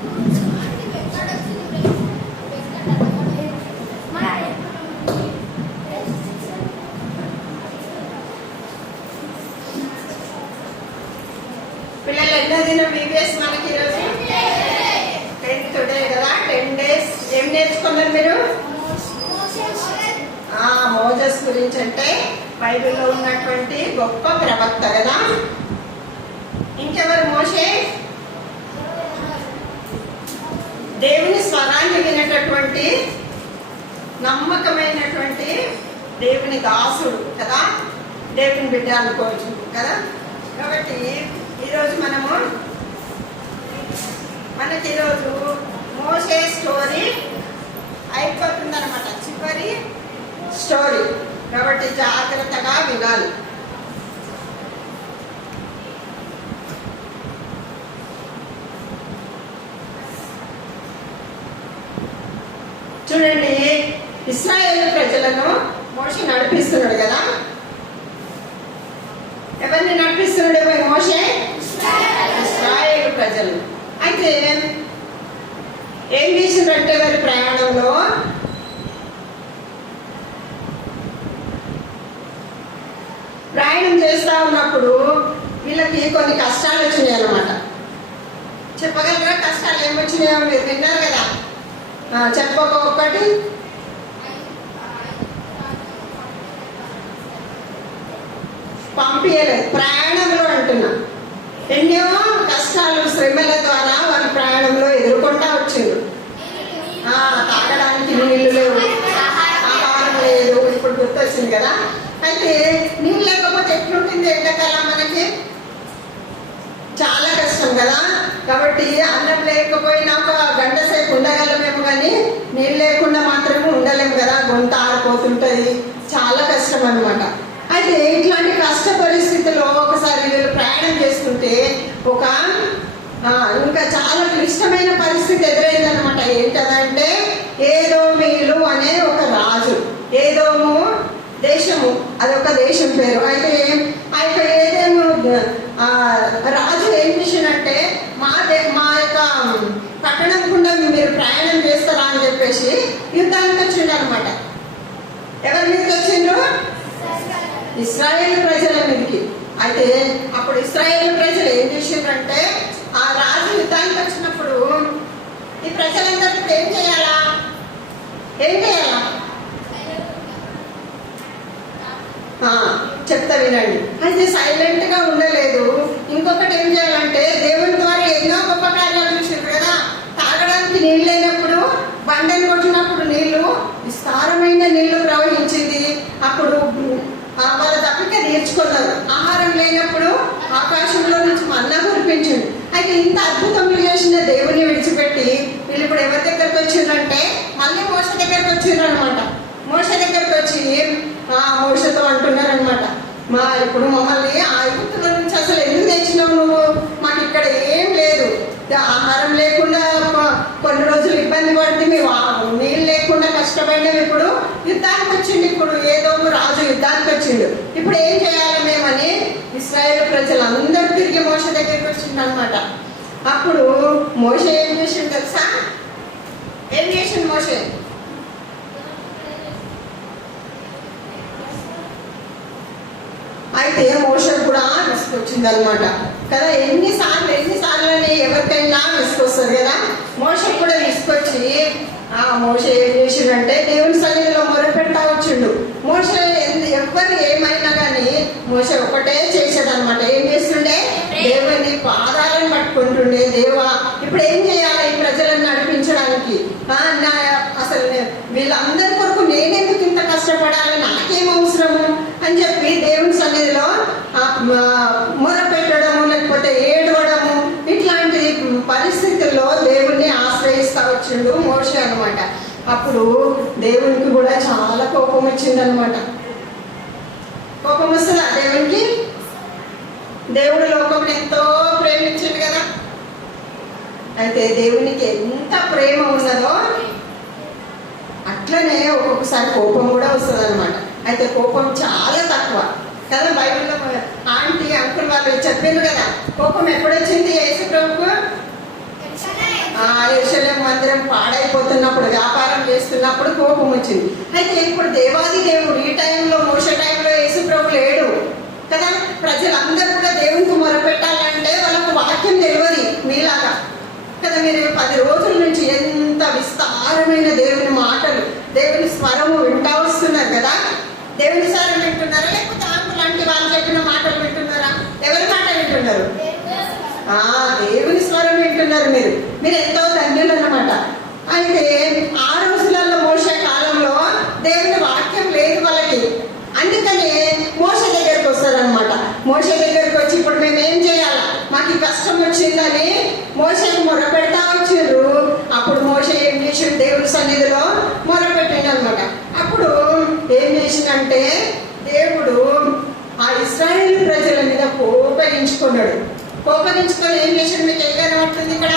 పిల్లలు ఎన్నో దినం VBS మనకి ఈరోజు 10th డే కదా. 10 days ఏం నేర్చుకున్నారు మీరు? మోజెస్ గురించి. అంటే బైబిల్లో ఉన్నటువంటి గొప్ప ప్రవక్త కదా. ఇంకెవరు? మోషే దేవుని స్వరాన్ని వినేటటువంటి నమ్మకమైనటువంటి దేవుని దాసుడు కదా, దేవుని బిడ్డ అనుకోవచ్చు కదా. కాబట్టి ఈరోజు మనకి ఈరోజు మోషే స్టోరీ అయిపోతుంది అనమాట, చివరి స్టోరీ. కాబట్టి జాగ్రత్తగా వినాలి. చూడండి, ఇశ్రాయేలు ప్రజలను మోషే నడిపిస్తున్నాడు కదా. ఎవరిని నడిపిస్తున్నాడు మోషే? ఇశ్రాయేలు ప్రజలు. అయితే ఏం చేసిందంటే వారి ప్రయాణంలో ప్రయాణం చేస్తా ఉన్నప్పుడు వీళ్ళకి కొన్ని కష్టాలు వచ్చినాయి అన్నమాట. చెప్పగలరా కష్టాలు ఏమొచ్చినాయో? మీరు విన్నారు కదా. చెప్పొక్కటి. పంపించలేదు ప్రయాణంలో అంటున్నా. ఎన్నో కష్టాలు శ్రమల ద్వారా వాళ్ళ ప్రయాణంలో ఎదుర్కొంటా వచ్చింది. తాగడానికి నీళ్లు లేవు, ఆహారం లేదు. ఇప్పుడు గుర్తొచ్చింది కదా. అయితే నీళ్ళు లేకపోతే ఎట్లుంటుంది ఎండాకాలం? మనకి చాలా కష్టం కదా. కాబట్టి అన్నం లేకపోయినా ఒక గంట సేపు ఉండగలమేమో, కానీ నీళ్ళు లేకుండా మాత్రమే ఉండలేము కదా. గొంత ఆరిపోతుంటది, చాలా కష్టం అనమాట. అయితే ఇట్లాంటి కష్ట పరిస్థితుల్లో ఒకసారి వీళ్ళు ప్రయాణం చేస్తుంటే ఇంకా చాలా క్లిష్టమైన పరిస్థితి ఎదురైందనమాట. ఏంటదంటే ఏదోమీలు అనే ఒక రాజు, ఏదోము దేశము, అదొక దేశం పేరు. అయితే ఆ యొక్క ఏదేమో రాజు ఏం చేసిందంటే మా యొక్క పట్టణం గుండా మీరు ప్రయాణం చేస్తారా అని చెప్పేసి యుద్ధానికి వచ్చిండు అనమాట. ఎవరి మీదకి వచ్చిండ్రు? ఇశ్రాయేలు ప్రజల మీదకి. అయితే అప్పుడు ఇశ్రాయేలు ప్రజలు ఏం చేసిండ్రంటే ఆ రాజు యుద్ధానికి వచ్చినప్పుడు ఈ ప్రజలందరికీ ఏం చేయాలా? చెప్తా వినండి. అయితే సైలెంట్ గా ఉండలేదు. ఇంకొకటి ఏం చేయాలంటే దేవుని ద్వారా ఎన్నో గొప్ప కార్యాలు చూసిండ్రు కదా. తాగడానికి నీళ్ళు లేనప్పుడు బండని కొట్టినప్పుడు నీళ్లు విస్తారమైన నీళ్లు ప్రవహించింది. అప్పుడు వాళ్ళ తప్పిక తీర్చుకున్నారు. ఆహారం లేనప్పుడు ఆకాశంలో నుంచి మన్నా కురిపించింది. అయితే ఇంత అద్భుతం చేసిన దేవుని విడిచిపెట్టి వీళ్ళు ఇప్పుడు ఎవరి దగ్గరకు వచ్చిండ్రంటే మళ్ళీ మోషే దగ్గరకు వచ్చిండ్రు అనమాట. మోషే దగ్గరకు వచ్చి మోషతో అంటున్నారు అనమాట, ఇప్పుడు మమ్మల్ని ఆ ఐగుప్తుల నుంచి అసలు ఎందుకు తెచ్చినావు నువ్వు? మాకు ఇక్కడ ఏం లేదు, ఆహారం లేకుండా కొన్ని రోజులు ఇబ్బంది పడితే మేము నీళ్ళు లేకుండా కష్టపడినాం. ఇప్పుడు యుద్ధానికి వచ్చిండు. ఇప్పుడు ఏదో రాజు యుద్ధానికి వచ్చిండు. ఇప్పుడు ఏం చేయాలి మేమని ఇశ్రాయేలు ప్రజలందరూ తిరిగి మోషే దగ్గరికి వచ్చిండు అనమాట. అప్పుడు మోషే ఏం చేసిండు తెలుసా? ఏం చేసిండు మోషే? అయితే మోషే కూడా విసుకొచ్చింది అనమాట కదా. ఎన్నిసార్లు ఎవరికైనా విసుకొస్తుంది కదా. మోషే కూడా విసుకొచ్చి మోషే ఏం చేసిండంటే దేవుని సన్నిధిలో మొరపెడతా వచ్చిండు. మోషే ఎవరు ఏమైనా కానీ మోషే ఒకటే చేసేదనమాట. ఏం చేస్తుండే? దేవుని పాదాలను పట్టుకుంటుండే. దేవా, ఇప్పుడు ఏం చేయాలి ఈ ప్రజలను నడిపించడానికి? అసలు వీళ్ళందరి కొరకు నేనెందుకు ఇంత కష్టపడాలి? నాకేం అవసరము అని చెప్పి దేవుని సన్నిధిలో మొరపెట్టడము, లేకపోతే ఏడవడము, ఇట్లాంటి పరిస్థితుల్లో దేవుణ్ణి ఆశ్రయిస్తా వచ్చిండు మోషే అనమాట. అప్పుడు దేవునికి కూడా చాలా కోపం వచ్చిందనమాట. కోపం వస్తుందా దేవునికి? దేవుడు లోకం ఎంతో ప్రేమించిండు కదా. అయితే దేవునికి ఎంత ప్రేమ ఉన్నదో అట్లనే ఒక్కొక్కసారి కోపం కూడా వస్తుంది అనమాట. అయితే కోపం చాలా తక్కువ కదా. బైబిల్లో ఆంటీ అంకుల్ వాళ్ళు చెప్పారు కదా, కోపం ఎప్పుడొచ్చింది యేసు ప్రభువుకు? యెరూషలేము మందిరం పాడైపోతున్నప్పుడు, వ్యాపారం చేస్తున్నప్పుడు కోపం వచ్చింది. అయితే ఇప్పుడు దేవాది దేవుడు ఈ టైంలో, మోషే టైంలో యేసు ప్రభు లేడు కదా. ప్రజలందరూ కూడా దేవునికి మొరపెట్టాలంటే వాళ్ళకు వాక్యం తెలియదు మీలాగా కదా. మీరు 10 రోజుల నుంచి ఎంత విస్తారమైన దేవుని మాటలు, దేవుని స్వరము వింటా వస్తున్నారు కదా. దేవుని స్వరం వింటున్నారా, లేకపోతే ఆకు లాంటి వాళ్ళు చెప్పిన మాటలు వింటున్నారా? ఎవరి మాట వింటున్నారు? దేవుని స్వరం వింటున్నారు. మీరు ఎంతో ధన్యులు అన్నమాట. అయితే ఆ రోజులలో మోషే కాలంలో దేవుని వాక్యం లేదు వాళ్ళకి. అందుకనే మోషే దగ్గరికి వస్తారనమాట. మోషే దగ్గరికి వచ్చి ఇప్పుడు మేము ఏం చేయాలా, మాకు కష్టం వచ్చిందని మోషేకి మొరపెడతా వచ్చారు. అప్పుడు మోషే ఏం చేసిండు, దేవుని సన్నిధిలో మొరపెట్టిండు అనమాట. అప్పుడు ఏం చేసిందంటే దేవుడు ఆ ఇశ్రాయేలు ప్రజల మీద కోపగించుకున్నాడు. కోపగించుకొని ఏం చేసిండు, మీకు ఏం కనబడుతుంది ఇక్కడ?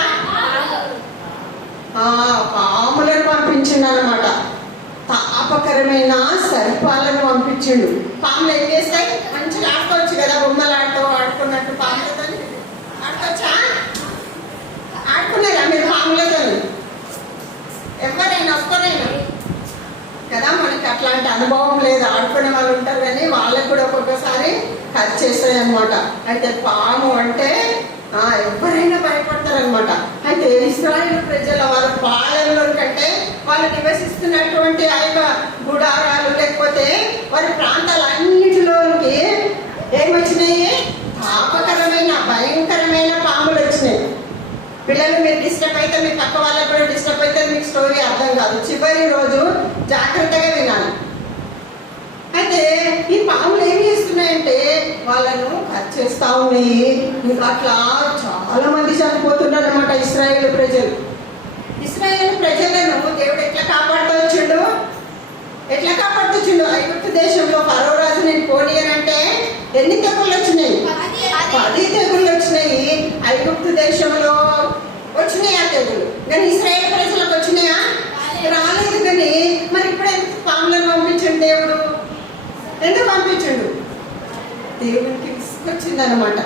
పాములను పంపించిండు అనమాట. తాపకరమైన సర్పాలను పంపించిండు. పాములు ఏం చేస్తాయి, మంచిగా ఆడుకోవచ్చు కదా, బొమ్మలు ఆడుకున్నట్టు పాములతో ఆడుకోవచ్చా? ఆడుకున్నారా మీరు పాములతో? ఎవరైనా ఒక్కరైనా కదా. మనకి అట్లాంటి అనుభవం లేదు, ఆడుకునే వాళ్ళు ఉంటారు కానీ వాళ్ళకు కూడా ఒక్కొక్కసారి ఖర్చు చేస్తాయి అనమాట. అయితే పాము అంటే ఎవరైనా భయపడతారనమాట. అయితే ఇశ్రాయేలు ప్రజల వాళ్ళ పాలనలో కంటే వాళ్ళు నివసిస్తున్నటువంటి ఆ యొక్క గుడారాలు లేకపోతే వారి ప్రాంతాలన్నిటిలోకి ఏమొచ్చినాయి, తాపకరమైన భయంకరమైన పాములు వచ్చినాయి. పిల్లలు మీరు డిస్టర్బ్ అయితే మీ పక్క వాళ్ళకు కూడా డిస్టర్బ్ అయితే మీకు స్టోరీ అర్థం కాదు. చివరి రోజు జాగ్రత్తగా వినాలి. అయితే ఈ పాములు ఏం చేస్తున్నాయంటే వాళ్ళను కట్ చేస్తా ఉన్నాయి. ఇంకా అట్లా చాలా మంది చనిపోతున్నారు అనమాట ఇశ్రాయేలు ప్రజలు. ఇశ్రాయేలు ప్రజలను దేవుడు ఎట్లా కాపాడుతూ వచ్చిండు, ఎట్లా కాపాడుతూ వచ్చిండు? ఐగుప్తు దేశంలో ఫరో రాజు నేను పోనీయనంటే ఎన్ని తెగుళ్ళు వచ్చినాయి? 10 తెగుళ్ళు వచ్చినాయి. ఐగుప్తు దేశంలో వచ్చినాయి ఆ తెగులు, కానీ ఇశ్రాయేలు ప్రజలకు వచ్చినాయా? రాలేదు. కానీ మరి ఇప్పుడు ఎందుకు పాములను పంపించండి దేవుడు? ఎందుకు పంపించండు? దేవునికి విసుకొచ్చిందనమాట.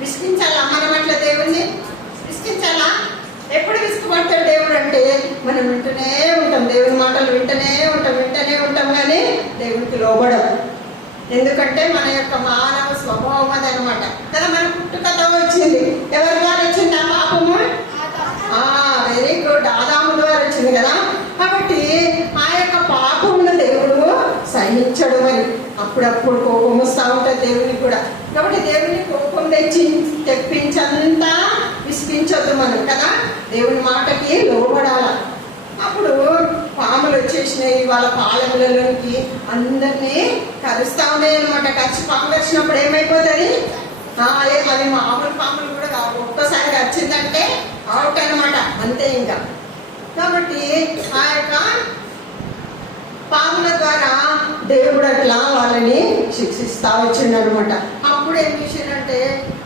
విసిగించాలా మనం అట్లా దేవుణ్ణి? విసిగించాలా? ఎప్పుడు విసుగుపడతాడు దేవుడు అంటే మనం వింటూనే ఉంటాం, దేవుని మాటలు వింటూనే ఉంటాం కానీ దేవునికి లోబడం. ఎందుకంటే మన యొక్క మానవ స్వభావం అది అనమాట కదా. మన పుట్టుకతో వచ్చింది. ఎవరి ద్వారా వచ్చింది ఆ పాపము? వెరీ గుడ్, ఆదాము ద్వారా వచ్చింది కదా. కాబట్టి ఆ యొక్క పాపమును దేవుడు సహించడు. మరి అప్పుడప్పుడు కోపం వస్తూ ఉంటుంది దేవునికి కూడా. కాబట్టి దేవుని కోపం తెప్పించంతా విసిపించొద్దు మనం కదా. దేవుని మాటకి లోబడాల. అప్పుడు పాములు వచ్చేసినాయి వాళ్ళ పాలెములలోనికి, అందరినీ కరుస్తా ఉన్నాయి అనమాట. కరిచి పాములు వచ్చినప్పుడు ఏమైపోతుంది, అవి మామూలు పాములు కూడా కావు, ఒక్కసారి వచ్చిందంటే అవుట్ అనమాట, అంతే ఇంకా. కాబట్టి ఆ యొక్క పాముల ద్వారా దేవుడు అట్లా వాళ్ళని శిక్షిస్తా వచ్చిండు అనమాట. అప్పుడు ఏం చేసిండ్రంటే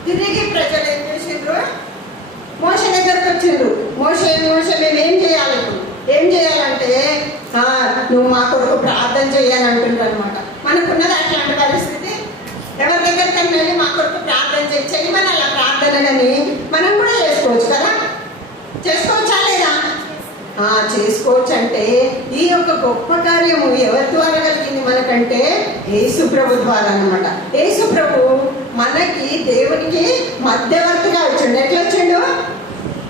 తిరిగి ప్రజలు ఏం చేసిండ్రు, మోషే దగ్గరకు వచ్చిండ్రు. మోషే మేము ఏం చేయాలి, ఏం చేయాలంటే నువ్వు మా కొరకు ప్రార్థన చేయాలని అంటుండ్రు అనమాట. మనకున్నది అట్లాంటి పరిస్థితి. ఎవరి దగ్గరికి వెళ్ళి మా కొరకు ప్రార్థన చేయమని అలా ప్రార్థనని మనం కూడా చేసుకోవచ్చు కదా. చేసుకోవచ్చా లేదా? చేసుకోవచ్చు. అంటే ఈ యొక్క గొప్ప కార్యము ఎవరి ద్వారా కలిగింది మనకంటే యేసు ప్రభు ద్వారా అనమాట. యేసు ప్రభు మనకి దేవునికి మధ్యవర్తిగా వచ్చిండు. ఎట్లా వచ్చిండు?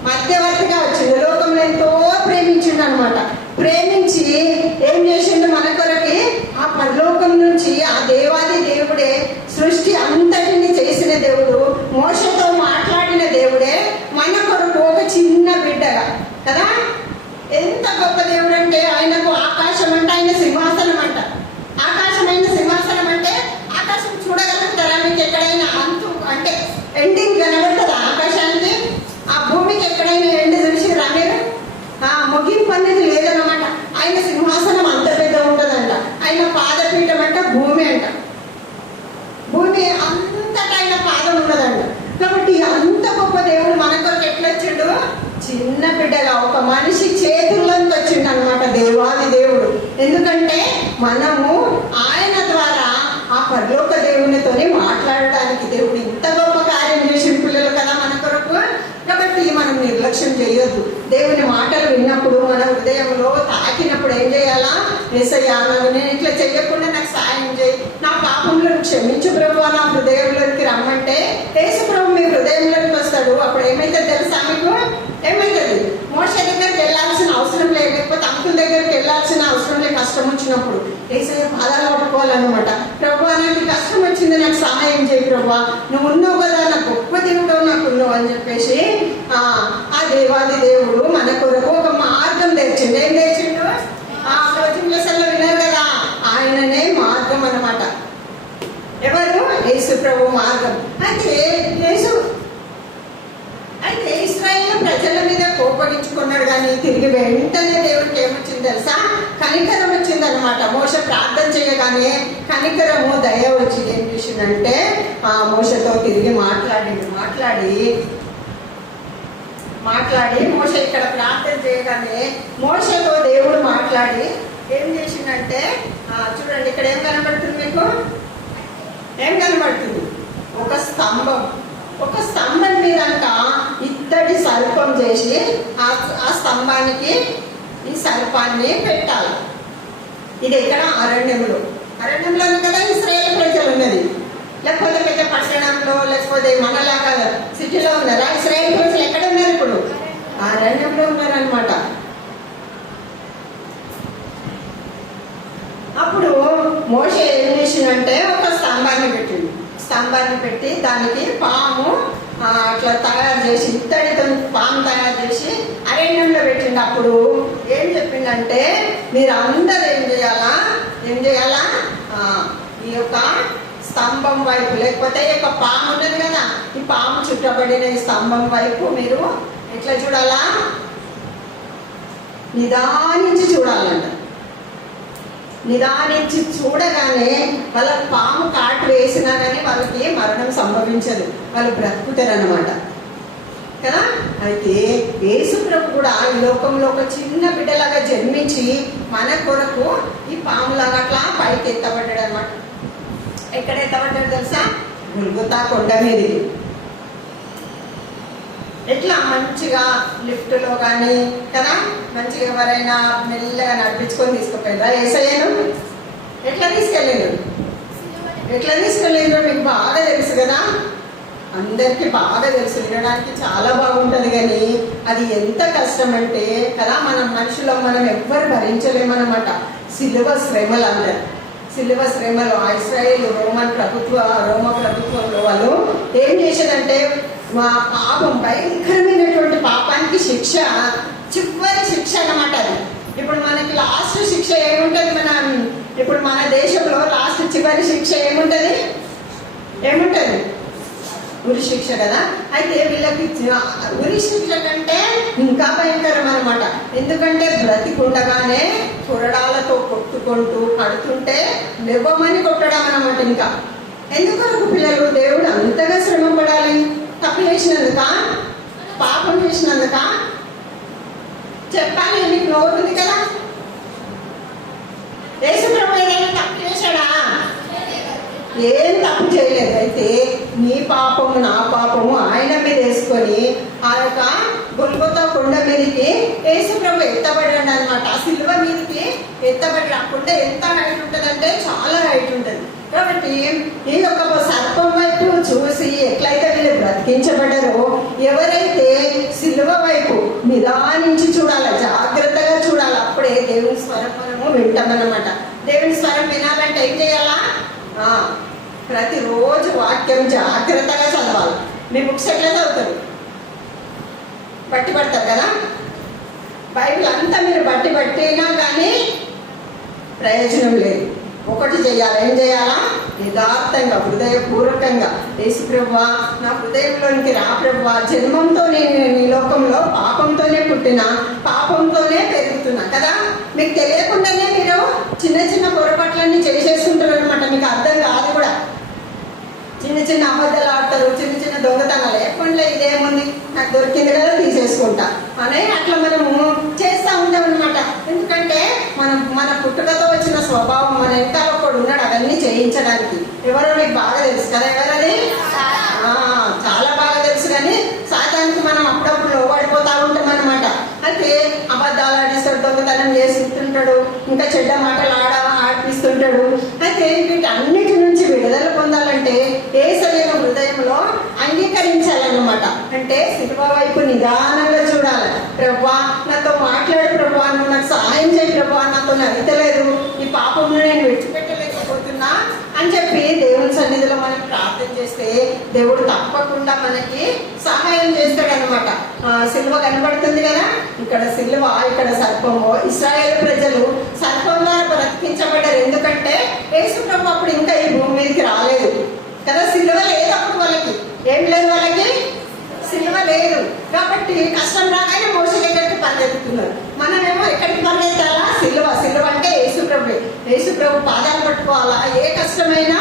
మధ్యవర్తిగా వచ్చిండు. లోకంలో ఎంతో ప్రేమించిండు అనమాట. ప్రేమించి ఏం చేసిండు మన కొరకి, ఆ పరలోకం నుంచి ఆ దేవాది దేవుడే, సృష్టి అంతటిని చేసిన దేవుడు, మోషతో మాట్లాడిన దేవుడే మన కొరకు ఒక చిన్న బిడ్డగా కదా. ఎంత గొప్ప దేవుడు అంటే ఆయనకు ఆకాశం అంటే ఆయన సింహాసనం అంట. ఆకాశమైన సింహాసనం అంటే ఆకాశం చూడగలుగుతారా మీకు ఎక్కడైనా? అంతు అంటే ఎండింగ్ కనబడుతుందా ఆకాశానికి? ఆ భూమికి ఎక్కడైనా ఎండ్ చూసిరా మీరు? ముగింపు అనేది లేదనమాట. ఆయన సింహాసనం అంత పెద్ద ఉంటుందంట. ఆయన పాదపీఠం అంట భూమి అంట. భూమి అంతటా ఆయన పాదం ఉన్నదంట. కాబట్టి అంత గొప్ప దేవుడు మన కొరకు ఎట్లా వచ్చిండు? చిన్న బిడ్డగా ఒక మనిషి చేతుల్లోకి వచ్చిండు అనమాట దేవాది దేవుడు. ఎందుకంటే మనము ఆయన ద్వారా ఆ పరలోక దేవునితోనే మాట్లాడడానికి దేవుడు ఇంత గొప్ప కార్యం చేసిన పిల్లలు కదా మన కొరకు. కాబట్టి మనం నిర్లక్ష్యం నిర్లక్ష్యం చేయొద్దు. దేవుని మాటలు విన్నప్పుడు మన హృదయంలో తాకినప్పుడు ఏం చేయాలా? యేసయ్యా, నేను ఇట్లా చెయ్యకుండా నాకు సాయం చేయి, నా పాపంలో క్షమించు ప్రభువా, నా హృదయంలోకి రమ్మంటే యేసు ప్రభు మీ హృదయంలోకి వస్తాడు. అప్పుడు ఏమైతుంది తెలుసా మీకు? ఏమైతుంది? మోషే దగ్గరికి వెళ్ళాల్సిన అవసరం లేదు, లేకపోతే అంకుల దగ్గరికి వెళ్ళాల్సిన అవసరం లేదు. కష్టం వచ్చినప్పుడు యేసయ్య పాదాలు పట్టుకోవాలన్నమాట. ప్రభువా, నాకు కష్టం వచ్చింది, నాకు సహాయం చేయి ప్రభువా, నువ్వు ఉన్నావు కదా, నాకు గొప్ప దేవుడు నాకు ఉన్నావు అని చెప్పేసి ఆ దేవాది దేవుడు మన కొరకు ఒక మార్గం తెచ్చిండు. ఏం తెచ్చిండు? ఆ కోచింగ్ లెసన్లో విన్నారు కదా, ఆయననే మార్గం అన్నమాట. ఎవరు? యేసు ప్రభు మార్గం. అయితే ఇశ్రాయేలు ప్రజల మీద కోపగించుకున్నాడు, కానీ తిరిగి వెంటనే దేవుడికి ఏమొచ్చింది తెలుసా? కనికరం వచ్చింది అనమాట. మోషే ప్రార్థన చేయగానే కనికరము, దయ వచ్చి ఏం చేసిందంటే మోషతో తిరిగి మాట్లాడి మోషే ఇక్కడ ప్రార్థన చేయగానే మోషతో దేవుడు మాట్లాడి ఏం చేసిందంటే చూడండి, ఇక్కడ ఏం కనబడుతుంది మీకు? ఏం కనబడుతుంది? ఒక స్తంభం మీద ఇత్తడి సర్పం చేసి ఆ స్తంభానికి ఈ సర్పాన్ని పెట్టాలి. ఇది ఇక్కడ అరణ్యంలో కదా ఇశ్రాయేలు ప్రజలు ఉన్నది, లేకపోతే పెద్ద పట్టణంలో, లేకపోతే మనలాగా సిటీలో ఉన్నారా? ఇశ్రాయేలు ప్రజలు ఎక్కడ ఉన్నారు ఇప్పుడు? అరణ్యంలో ఉన్నారనమాట. అప్పుడు మోషే ఏం చేసిందంటే ఒక స్తంభాన్ని పెట్టి దానికి పాము అట్లా తయారు చేసి, ఇత్తడితో పాము తయారు చేసి అరణ్యంలో పెట్టిండు. అప్పుడు ఏం చెప్పిందంటే, మీరు అందరూ ఏం చేయాలా? ఈ యొక్క స్తంభం వైపు, లేకపోతే ఈ యొక్క పాము ఉన్నది కదా, ఈ పాము చుట్టబడిన ఈ స్తంభం వైపు మీరు ఎట్లా చూడాలా? నిదానించి చూడాలంట. నిదానించి చూడగానే వాళ్ళ పాము కాటు వేసినా కానీ వాళ్ళకి మరణం సంభవించదు, వాళ్ళు బ్రతుకుతారు అన్నమాట కదా. అయితే యేసు ప్రభు కూడా ఈ లోకంలో ఒక చిన్న బిడ్డలాగా జన్మించి మన కొరకు ఈ పాములాగా అట్లా పైకి ఎత్తబడ్డాడు అనమాట. ఎక్కడ ఎత్తబడ్డాడు తెలుసా? గొల్గొతా కొండ మీదకి. ఎట్లా మంచిగా లిఫ్ట్లో కానీ కదా, మంచిగా ఎవరైనా మెల్లగా నడిపించుకొని తీసుకుపోయిందా యేసయ్యను? ఎట్లా తీసుకెళ్ళిండ్రు మీకు బాగా తెలుసు కదా, అందరికీ బాగా తెలుసు, వినడానికి చాలా బాగుంటుంది. కానీ అది ఎంత కష్టం అంటే కదా, మనుషులు మనం ఎవ్వరు భరించలేమన్నమాట. శిలువ శ్రమలు అంటారు. శిలువ శ్రమలు ఇశ్రాయేలు రోమ ప్రభుత్వంలో వాళ్ళు ఏం చేసేదంటే, మా పాపం భయంకరమైనటువంటి పాపానికి శిక్ష, చివరి శిక్ష అన్నమాట అది. ఇప్పుడు మనకి లాస్ట్ శిక్ష ఏముంటుంది? ఇప్పుడు మన దేశంలో లాస్ట్ చివరి శిక్ష ఏముంటుంది? ఉరి శిక్ష కదా. అయితే వీళ్ళకి ఉరి శిక్ష కంటే ఇంకా భయంకరం అనమాట. ఎందుకంటే బ్రతికుండగానే కొరడాలతో కొట్టుకుంటూ పడుతుంటే లేవమని కొట్టడం అనమాట. ఇంకా ఎందుకు పిల్లలు దేవుడు అంతగా శ్రమ పడాలి? తప్పు చేసినందుక? పాపం చేసినందుక? చెప్పాలి, మీకు నోరు ఉంది కదా. యేసు ప్రభు ఏదైనా తప్పు చేశాడా? ఏం తప్పు చేయలేదు. అయితే నీ పాపము నా పాపము ఆయన మీద వేసుకొని ఆ యొక్క గొల్గొతా కొండ మీదకి యేసు ప్రభు ఎత్తబడ్డాడు అనమాట. ఆ సిలువ మీదకి ఎత్తబడి ఆ కొండ ఎంత హైట్ ఉంటుంది అంటే చాలా హైట్ ఉంటుంది. కాబట్టి ఈ యొక్క సర్పం వైపు చూసి ఎట్లయితే వీళ్ళు బ్రతికించబడ్డారో, ఎవరైతే సిలువ వైపు నిదానించి చూడాలి, జాగ్రత్తగా చూడాలి, అప్పుడే దేవుని స్వరం మనము వింటామన్నమాట. దేవుని స్వరం వినాలంటే ఏం చేయాలా? ప్రతిరోజు వాక్యం జాగ్రత్తగా చదవాలి. మీ బుక్స్ ఎట్లా చదువుతారు? బట్టి పడతారు కదా. బైబిల్ అంతా మీరు బట్టినా కానీ ప్రయోజనం లేదు. ఒకటి చేయాలి. ఏం చేయాలా? యథార్థంగా, హృదయపూర్వకంగా, యేసు ప్రభువా నా హృదయంలోనికి రా ప్రభువా, జన్మంతో నేను ఈ లోకంలో పాపంతోనే పుట్టినా, పాపంతోనే పెరుగుతున్నా కదా. మీకు తెలియకుండానే మీరు చిన్న చిన్న పొరపాట్లన్నీ చేసేసుకుంటారు అనమాట. మీకు అర్థం కాదు కూడా. చిన్న అబద్ధాలు ఆడతారు, చిన్న దొంగతనాలు. ఎప్పటిలో ఇదేముంది, నాకు దొరికింది కదా తీసేసుకుంటా అని అట్లా మనము చేస్తూ ఉంటాం అనమాట. ఎందుకంటే మన పుట్టుకతో వచ్చిన స్వభావం, మన వెనకాల ఒకడు ఉన్నాడు అవన్నీ చేయించడానికి. ఎవరో మీకు బాగా తెలుసు కదా. ఎవరది? చాలా బాగా తెలుసు. కానీ సాతానికి మనం అప్పుడప్పుడు లోబడిపోతా ఉంటాం ఇంకా చెడ్డ మాటలు ఆడిపిస్తుంటాడు. అయితే వీటన్నిటి నుంచి విడుదల పొందాలంటే యేసయ్యను హృదయంలో అంగీకరించాలన్నమాట. అంటే సిలువ వైపు నిదానంగా చూడాలి. ప్రభువా నాతో మాట్లాడు, ప్రభువా నువ్వు నాకు సహాయం చేయి, ప్రభువా నాతో అయితలేదు, ఈ పాపంలో నేను విడిచిపెట్టలేకపోతున్నా అని చెప్పి దేవుని సన్నిధిలో మనం ప్రార్థన చేస్తే దేవుడు తప్పకుండా మనకి సహాయం చేస్తాడనమాట. సిలువ కనబడుతుంది కదా, ఇక్కడ సిలువ, ఇక్కడ సర్పము. ఇశ్రాయేలు ప్రజలు సర్పం ద్వారా బ్రతికించబడ్డారు. ఎందుకంటే యేసు ప్రభు అప్పుడు ఇంకా ఈ భూమి మీదకి రాలేదు కదా. సిలువ లేదు అప్పుడు, వాళ్ళకి ఏం లేదు, వాళ్ళకి సిలువ లేదు కాబట్టి కష్టం రాగానే మోసే దగ్గరికి పరిగెత్తుతున్నారు. మనమేమో ఎక్కడికి పరిగెత్తాలా? సిలువ. సిలువ అంటే యేసు ప్రభు. యేసు ప్రభు పాదాలు పట్టుకోవాలా. ఏ కష్టమైనా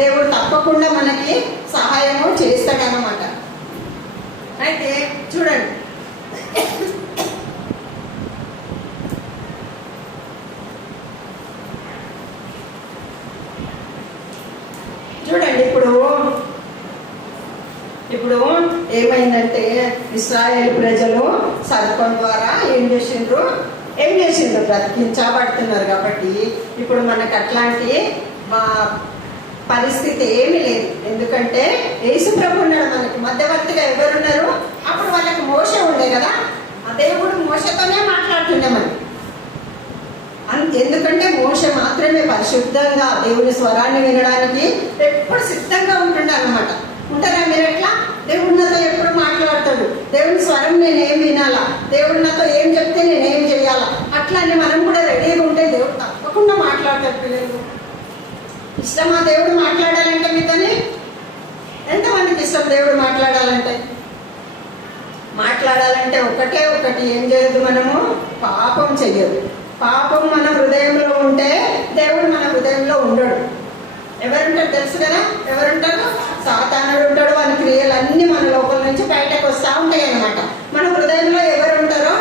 దేవుడు తప్పకుండా మనకి సహాయము చేస్తాడనమాట. అయితే చూడండి, చూడండి ఇప్పుడు ఏమైందంటే ఇశ్రాయేలు ప్రజలు సర్పం ద్వారా ఏం చేసిండ్రు బ్రతికించబడుతున్నారు. కాబట్టి ఇప్పుడు మనకు అట్లాంటి పరిస్థితి ఏమీ లేదు. ఎందుకంటే యేసు ప్రభు ఉన్నాడు మనకి. మధ్యవర్తిగా ఎవరున్నారు? అప్పుడు వాళ్ళకి మోషే ఉండే కదా, ఆ దేవుడు మోషతోనే మాట్లాడుతుండే మనకి. ఎందుకంటే మోషే మాత్రమే పరిశుద్ధంగా దేవుని స్వరాన్ని వినడానికి ఎప్పుడు సిద్ధంగా ఉంటుండే అనమాట. ఉంటారా మీరు? ఎట్లా దేవుడు నాతో ఎప్పుడు మాట్లాడతాడు, దేవుని స్వరం నేనేం వినాలా, దేవుడు నాతో ఏం చెప్తే నేనేం చేయాలా, అట్లా అని మనం కూడా రెడీగా ఉంటే దేవుడు తప్పకుండా మాట్లాడతాడు. పిల్లలు ఇష్టమా దేవుడు మాట్లాడాలంటే? మీతోని ఎంతమందికి ఇష్టం దేవుడు మాట్లాడాలంటే ఒకటే ఒకటి, ఏం చేయదు, మనము పాపం చెయ్యదు. పాపం మన హృదయంలో ఉంటే దేవుడు మన హృదయంలో ఉండడు. ఎవరుంటారు తెలుసు కదా? ఎవరుంటారు? సాతానుడు ఉంటాడు. వాని క్రియలన్నీ మన లోపల నుంచి బయటకు వస్తూ ఉంటాయి అన్నమాట. మన హృదయంలో ఎవరు ఉంటారో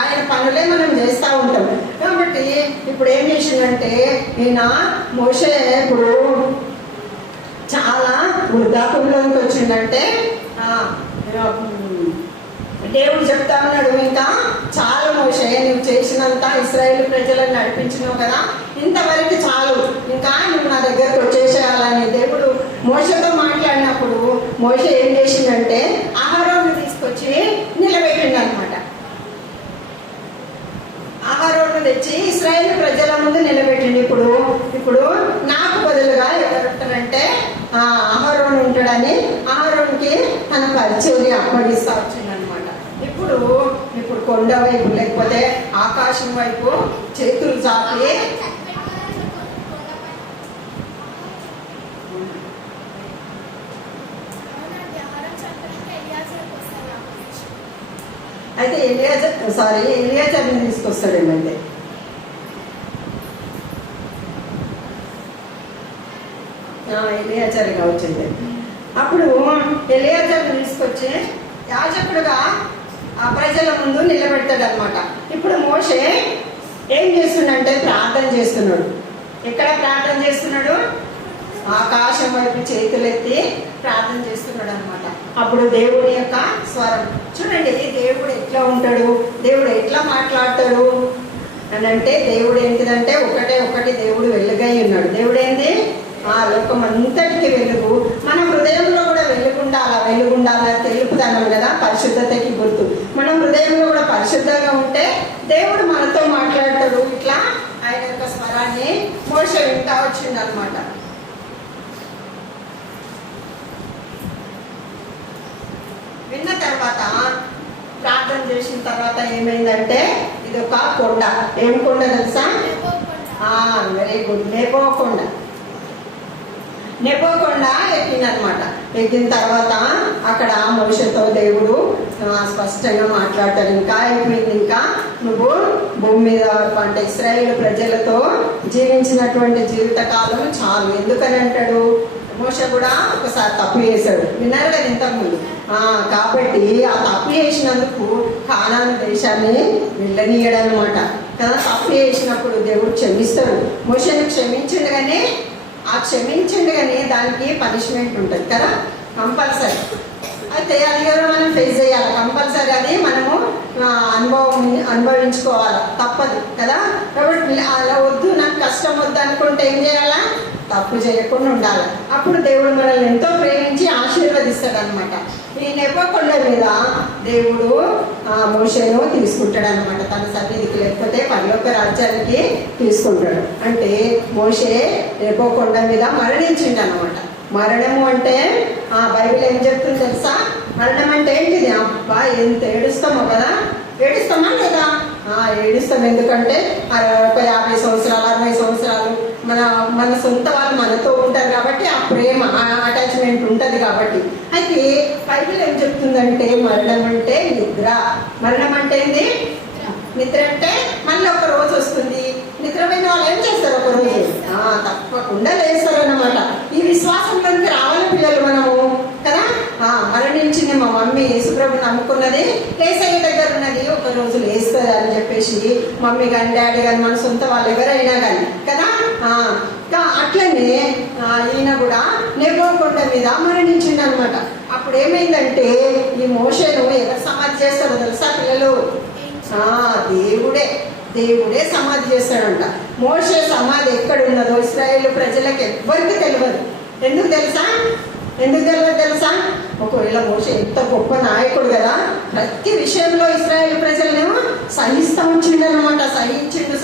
ఆయన పనులే మనం చేస్తూ ఉంటాం. కాబట్టి ఇప్పుడు ఏం చేసిందంటే ఈయన మోషే ఇప్పుడు చాలా వృద్ధాపంలోకి వచ్చిందంటే దేవుడు చెప్తా ఉన్నాడు, ఇంకా చాలు మోషే, నువ్వు చేసినంత ఇశ్రాయేలు ప్రజలను నడిపించినావు కదా, ఇంతవరకు చాలు, ఇంకా నువ్వు నా దగ్గరకు వచ్చేసేయాలని దేవుడు మోషేతో మాట్లాడినప్పుడు మోషే ఏం చేసిందంటే అహరోను తీసుకొచ్చి నిలబెట్టిండు అనమాట. అహరోను తెచ్చి ఇశ్రాయేలు ప్రజల ముందు నిలబెట్టిండు. ఇప్పుడు నాకు బదులుగా ఎవరు ఉంటారంటే అహరోను ఉంటాడని అహరోన్కి తన పరిచర్య అప్పగిస్తా వచ్చిందనమాట. ఇప్పుడు కొండ వైపు లేకపోతే ఆకాశం వైపు చేతులు చాపి అయితే ఎలియాజర్ని తీసుకొస్తాడేమంటే ఎలియాజర్గా వచ్చింది. అప్పుడు ఎలియాజర్ని తీసుకొచ్చి యాజకుడుగా ఆ ప్రజల ముందు నిలబెడతాడు అనమాట. ఇప్పుడు మోషే ఏం చేస్తుండంటే ప్రార్థన చేస్తున్నాడు. ఎక్కడ ప్రార్థన చేస్తున్నాడు? ఆకాశం వైపు చేతులెత్తి ప్రార్థన చేస్తున్నాడు అనమాట. అప్పుడు దేవుడి యొక్క స్వరం చూడండి, దేవుడు ఎట్లా ఉంటాడు, దేవుడు ఎట్లా మాట్లాడతాడు అని అంటే, దేవుడు ఏంటిదంటే ఒకటి దేవుడు వెలుగై ఉన్నాడు. దేవుడు ఏంటి? ఆ లోకం అంతటికి వెలుగు. మన హృదయంలో కూడా వెలుగుండాలా తెలుపుతాను కదా, పరిశుద్ధతకి గుర్తు. మన హృదయంలో కూడా పరిశుద్ధంగా ఉంటే దేవుడు మనతో మాట్లాడతాడు. ఇట్లా ఆయన యొక్క స్వరాన్ని మోషే వింటా వచ్చింది అనమాట. విన్న తర్వాత ప్రార్థన చేసిన తర్వాత ఏమైందంటే ఇది ఒక కొండ. ఏం కొండ తెలుసా? వెరీ గుడ్, నెబో కొండ ఎక్కిందనమాట. ఎక్కిన తర్వాత అక్కడ మోషేతో దేవుడు స్పష్టంగా మాట్లాడతాడు. ఇంకా అయిపోయింది, ఇంకా నువ్వు భూమి మీద అంటే ఇశ్రాయేలు ప్రజలతో జీవించినటువంటి జీవితకాలం చాలు. ఎందుకని అంటాడు? మోషే కూడా ఒకసారి తప్పు చేశాడు, విన్నారు కదా ఇంతకుముందు. కాబట్టి ఆ తప్పు చేసినందుకు కానాను దేశాన్ని వెళ్ళనీయడనమాట కదా. తప్పు చేసినప్పుడు దేవుడు క్షమిస్తాడు. మోషేని క్షమించిండు కానీ దానికి పనిష్మెంట్ ఉంటుంది కదా, కంపల్సరీ. అయితే అది కూడా మనం ఫేస్ చేయాలి కంపల్సరీ. అది మనము అనుభవించుకోవాలి, తప్పదు కదా. కాబట్టి అలా వద్దు, నాకు కష్టం వద్దు అనుకుంటే ఏం చేయాలా? తప్పు చేయకుండా ఉండాలి. అప్పుడు దేవుడు మనల్ని ఎంతో ప్రేమించి ఆశీర్వదిస్తాడు అనమాట. ఈ నెపకొండ మీద దేవుడు మోషేను తీసుకుంటాడు అనమాట, తన సన్నిధికి, లేకపోతే పరలోక రాజ్యానికి తీసుకుంటాడు. అంటే మోషే నెపకొండ మీద మరణించిండు అనమాట. మరణము అంటే బైబిల్ ఏం చెప్తుంది తెలుసా? మరణం అంటే ఏంటిది? అబ్బా ఎంత ఏడుస్తామో కదా, ఏడుస్తామా లేదా? ఏడుస్తాం. ఎందుకంటే 50 సంవత్సరాలు 60 సంవత్సరాలు మన సొంత వాళ్ళు మనతో ఉంటారు కాబట్టి ఆ ప్రేమ, అటాచ్మెంట్ ఉంటుంది కాబట్టి. అయితే బైబిల్ ఏం చెప్తుందంటే మరణం అంటే నిద్ర. మరణం అంటే ఏంది? నిద్ర. అంటే మళ్ళీ ఒక రోజు వస్తుంది. నిద్రపోయిన వాళ్ళు ఏం చేస్తారు? ఒక రోజు తప్పకుండా లేస్తారు అన్నమాట. ఈ విశ్వాసంలోకి రావాలి పిల్లలు మనము కదా. మరణించింది మా మమ్మీ, యేసుప్రభు నమ్ముకున్నది, ఏసయ్య దగ్గర ఉన్నది, ఒక రోజు లేస్తుంది అని చెప్పేసి మమ్మీ కానీ డాడీ కానీ మన సొంత వాళ్ళు ఎవరైనా కానీ కదా. అట్లనే ఈయన కూడా నెబో కొండ మీద మరణించిండు అనమాట. అప్పుడు ఏమైందంటే ఈ మోషేను ఎవరు సమాధి చేస్తారో తెలుసా పిల్లలు? దేవుడే సమాధి చేస్తాడంట. మోషే సమాధి ఎక్కడ ఉన్నదో ఇశ్రాయేలు ప్రజలకు ఎవ్వరికి తెలియదు. ఎందుకు తెలియదు తెలుసా? ఒకవేళ మోషే ఎంత గొప్ప నాయకుడు కదా, ప్రతి విషయంలో ఇశ్రాయేలు ప్రజలను సహిస్తూ ఉంచిండు అనమాట.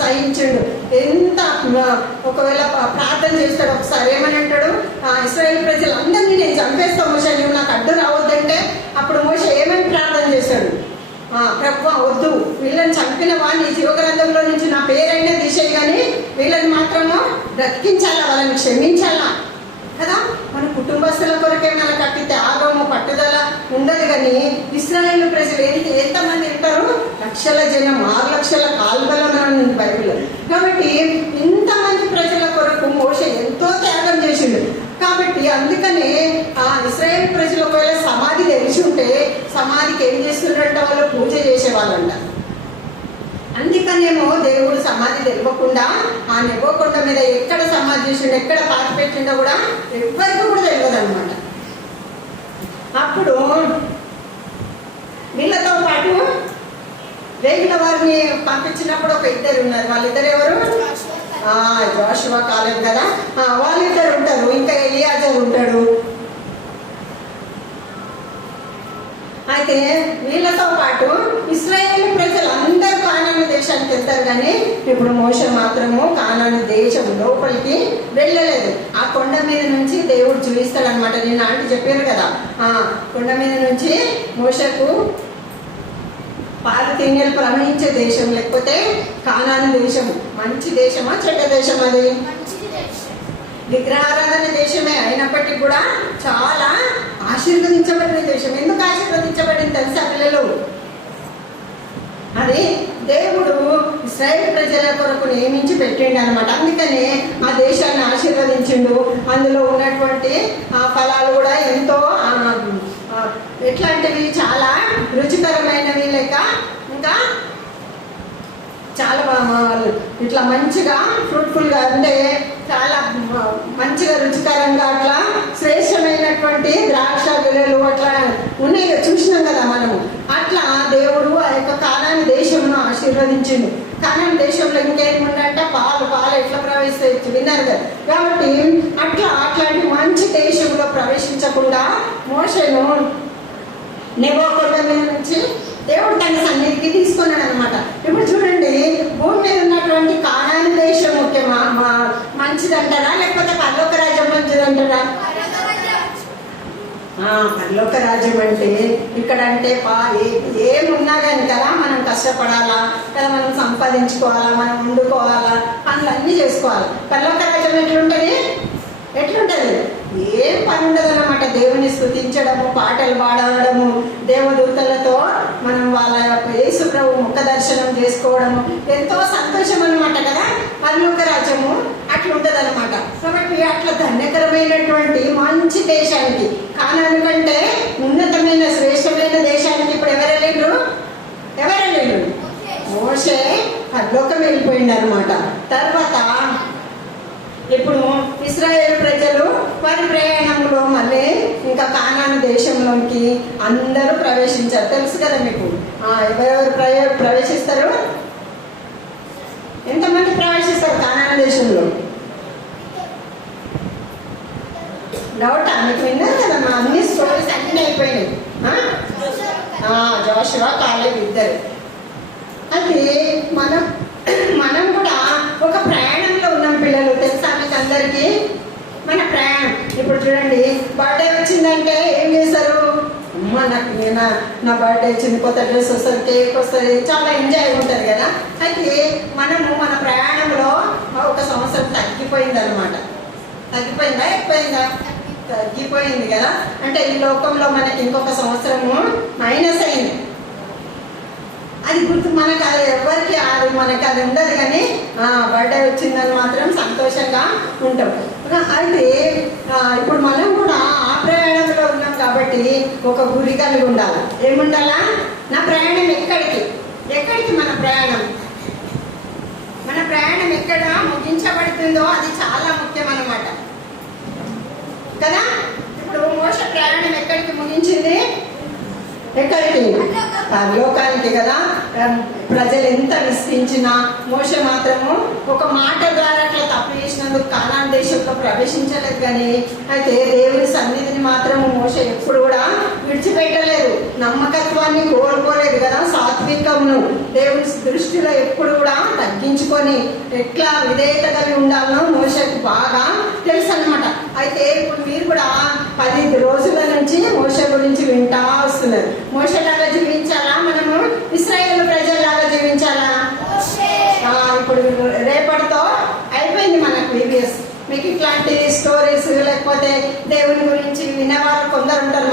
సహించిండు. ఎంత ఒకవేళ ప్రార్థన చేస్తాడు, ఒకసారి ఏమని అంటాడు, ఇశ్రాయేలు ప్రజలందరినీ నేను చంపేస్తా మోషే, నువ్వు నాకు అడ్డు రావద్దంటే అప్పుడు మోషే ఏమని ప్రార్థన చేశాడు? ప్రభువా వద్దు, వీళ్ళని చంపిన వాడిని జీవగ్రంథంలో నుంచి నా పేరైనా తీసేది, కానీ వీళ్ళని మాత్రము బ్రతికించాలా, వాళ్ళని క్షమించాలా కదా. మన కుటుంబస్తుల కొరకే మనకు అట్టి త్యాగము పట్టుదల ఉండదు. కానీ ఇశ్రాయేలు ప్రజలు ఎంతమంది ఉంటారు? లక్షల జనం, 6 లక్షల కాల్బలం బైబిల్. కాబట్టి ఇంతమంది ప్రజల కొరకు మోషే ఎంతో త్యాగం చేసిండు. కాబట్టి అందుకనే ఇశ్రాయేల్ ప్రజలు ఒకవేళ సమాధి తెలిసి ఉంటే సమాధికి ఏం చేస్తుండంట? వాళ్ళు పూజ చేసేవాళ్ళంట. అందుకనేమో దేవుడు సమాధి తెలియకుండా ఆ నెబో కొండ మీద ఎక్కడ సమాధి చేసిండో, ఎక్కడ పాతి పెట్టిండో కూడా ఎవరికి కూడా తెలియదు అనమాట. అప్పుడు వీళ్ళతో పాటు వేగిన వారిని పంపించినప్పుడు ఒక ఇద్దరు ఉన్నారు. వాళ్ళిద్దరు ఎవరు? జోషువ, కాలేబ్ కదా. వాళ్ళిద్దరు ఉంటారు. ఇంకా ఎలియాజరు ఉంటాడు. అయితే వీళ్ళతో పాటు ఇశ్రాయేలు ప్రజలు అందరూ కానాను దేశానికి వెళ్తారు. కానీ ఇప్పుడు మోషే మాత్రము కానాను దేశం లోపలికి వెళ్ళలేదు. ఆ కొండ మీద నుంచి దేవుడు చూపిస్తాడు అనమాట. నేను ఆంటీ చెప్పారు కదా, కొండ మీద నుంచి మోషకు పాలు తేనెలు ప్రవహించే దేశం, లేకపోతే కానాను దేశము. మంచి దేశమా చెడ్డ దేశం? అది విగ్రహారాధన దేశమే అయినప్పటికీ కూడా చాలా ఆశీర్వదించబడిన దేశం. ఎందుకు ఆశీర్వదించబడింది తెలుసా పిల్లలు? అది దేవుడు ఇశ్రాయేలు ప్రజల కొరకు నియమించి పెట్టిండు అనమాట. అందుకనే ఆ దేశాన్ని ఆశీర్వదించిండు. అందులో ఉన్నటువంటి ఫలాలు కూడా ఎంతో ఎట్లాంటివి, చాలా రుచికరమైనవి, లేక ఇంకా చాలా ఇట్లా మంచిగా ఫ్రూట్ఫుల్గా, అంటే చాలా మంచిగా రుచికరంగా, అట్లా శ్రేష్టమైనటువంటి ద్రాక్ష గెలలు అట్లా ఉన్నాయి, చూసినాం కదా మనము. అట్లా దేవుడు ఆ యొక్క కానాను దేశంను ఆశీర్వదించిండు. కానాను దేశంలో ఇంకేముందంటే పాలు ఎట్లా ప్రవేశిస్తాయి విన్నారు కదా. కాబట్టి అట్లాంటి మంచి దేశంలో ప్రవేశించకుండా మోషేను నెబో కొండ మీద నుంచి దేవుడు తన సన్నిధికి తీసుకున్నాడు అనమాట. ఇప్పుడు చూడండి, భూమి మీద ఉన్నటువంటి కానాను దేశం ముఖ్యమా, మంచిదంటారా, లేకపోతే పరలోక రాజ్యం మంచిదంటారా? పరలోక రాజ్యం అంటే ఇక్కడ అంటే ఏమున్నా కానీ కదా మనం కష్టపడాలా కదా, మనం సంపాదించుకోవాలా, మనం వండుకోవాలా, పనులన్నీ చేసుకోవాలి. పరలోక రాజ్యం ఎట్లుంటుంది? ఏం పని ఉండదు అనమాట. దేవుని స్తుతించడము, పాటలు పాడడము, దేవదూతలతో మనం వాళ్ళ యేసు ప్రభు ముఖ దర్శనం చేసుకోవడము ఎంతో సంతోషం అనమాట కదా. పరలోక రాజ్యము అట్లుంటది అనమాట. కాబట్టి అట్లా ధన్యకరమైనటువంటి మంచి దేశానికి, కానాను కంటే ఉన్నతమైన శ్రేష్టమైన దేశానికి ఇప్పుడు ఎవరు వెళ్ళిండ్రు? మోషే పరలోకం వెళ్ళిపోయింది అనమాట. తర్వాత ఇప్పుడు ఇశ్రాయేలు ప్రజలు వారి ప్రయాణంలో మళ్ళీ ఇంకా కానాను దేశంలోకి అందరూ ప్రవేశించారు. తెలుసు కదా మీకు ఎవరెవరు ప్రవేశిస్తారు? ఎంతమంది ప్రవేశిస్తారు కానాను దేశంలో? డౌటా? మీకు విన్నారు కదా మా అన్ని స్టోరీస్ అన్నీ అయిపోయినాయి. జోషువ కాలేబ్ ఇద్దరు. అయితే మనం కూడా ఒక ప్రయాణంలో ఉన్నాం పిల్లలు. తెలుసా మీకు అందరికీ మన ప్రయాణం? ఇప్పుడు చూడండి, బర్త్డే వచ్చిందంటే ఏం చేస్తారు? అమ్మ నాకు నా బర్త్డే వచ్చింది, కొత్త డ్రెస్ వస్తుంది, కేక్ వస్తుంది, చాలా ఎంజాయ్ ఉంటుంది కదా. అయితే మనము మన ప్రయాణంలో ఒక సంవత్సరం తగ్గిపోయింది అనమాట. తగ్గిపోయిందా ఎక్కువైందా? తగ్గిపోయింది కదా. అంటే ఈ లోకంలో మనకి ఇంకొక సంవత్సరము మైనస్ అయింది. అది గుర్తు మనకు, అది ఎవరికి అది మనకు అది ఉండదు. కానీ బర్త్డే వచ్చిందని మాత్రం సంతోషంగా ఉంటాం. అయితే ఇప్పుడు మనం కూడా ఆ ప్రయాణంలో ఉన్నాం కాబట్టి ఒక గురి కలిగి ఉండాలి. ఏముండాలా? నా ప్రయాణం ఎక్కడికి మన ప్రయాణం ఎక్కడ ముగించబడుతుందో అది చాలా ముఖ్యం అన్నమాట కదా. ఇప్పుడు మోషే ప్రయాణం ఎక్కడికి ముగించింది? ఎక్కడికి? పరలోకానికి కదా. ప్రజలు ఎంత విసిగించినా మోషే మాత్రము ఒక మాట ద్వారా అట్లా తప్పు చేసినందుకు కానాన్ దేశంలో ప్రవేశించలేదు. కానీ అయితే దేవుని సన్నిధిని మాత్రము మోషే ఎప్పుడు కూడా విడిచిపెట్టలేదు. నమ్మకత్వాన్ని కోల్పోలేదు కదా. సాత్వికమును దేవుని దృష్టిలో ఎప్పుడు కూడా తగ్గించుకొని ఎట్లా విధేయత కలిగి ఉండాలనో మోషేకు బాగా తెలుసు అనమాట. అయితే ఇప్పుడు మీరు కూడా 10 రోజుల నుంచి మోషే గురించి వింటా వస్తున్నారు. మోషేలాగా జీవించాలా మనము? ఇశ్రాయేలు ప్రజల్లాగా జీవించాలా? ఇప్పుడు రేపటితో అయిపోయింది మనకు ఈవీఎస్. మీకు ఇట్లాంటి స్టోరీస్ లేకపోతే దేవుని గురించి వినేవారు కొందరు ఉంటారు.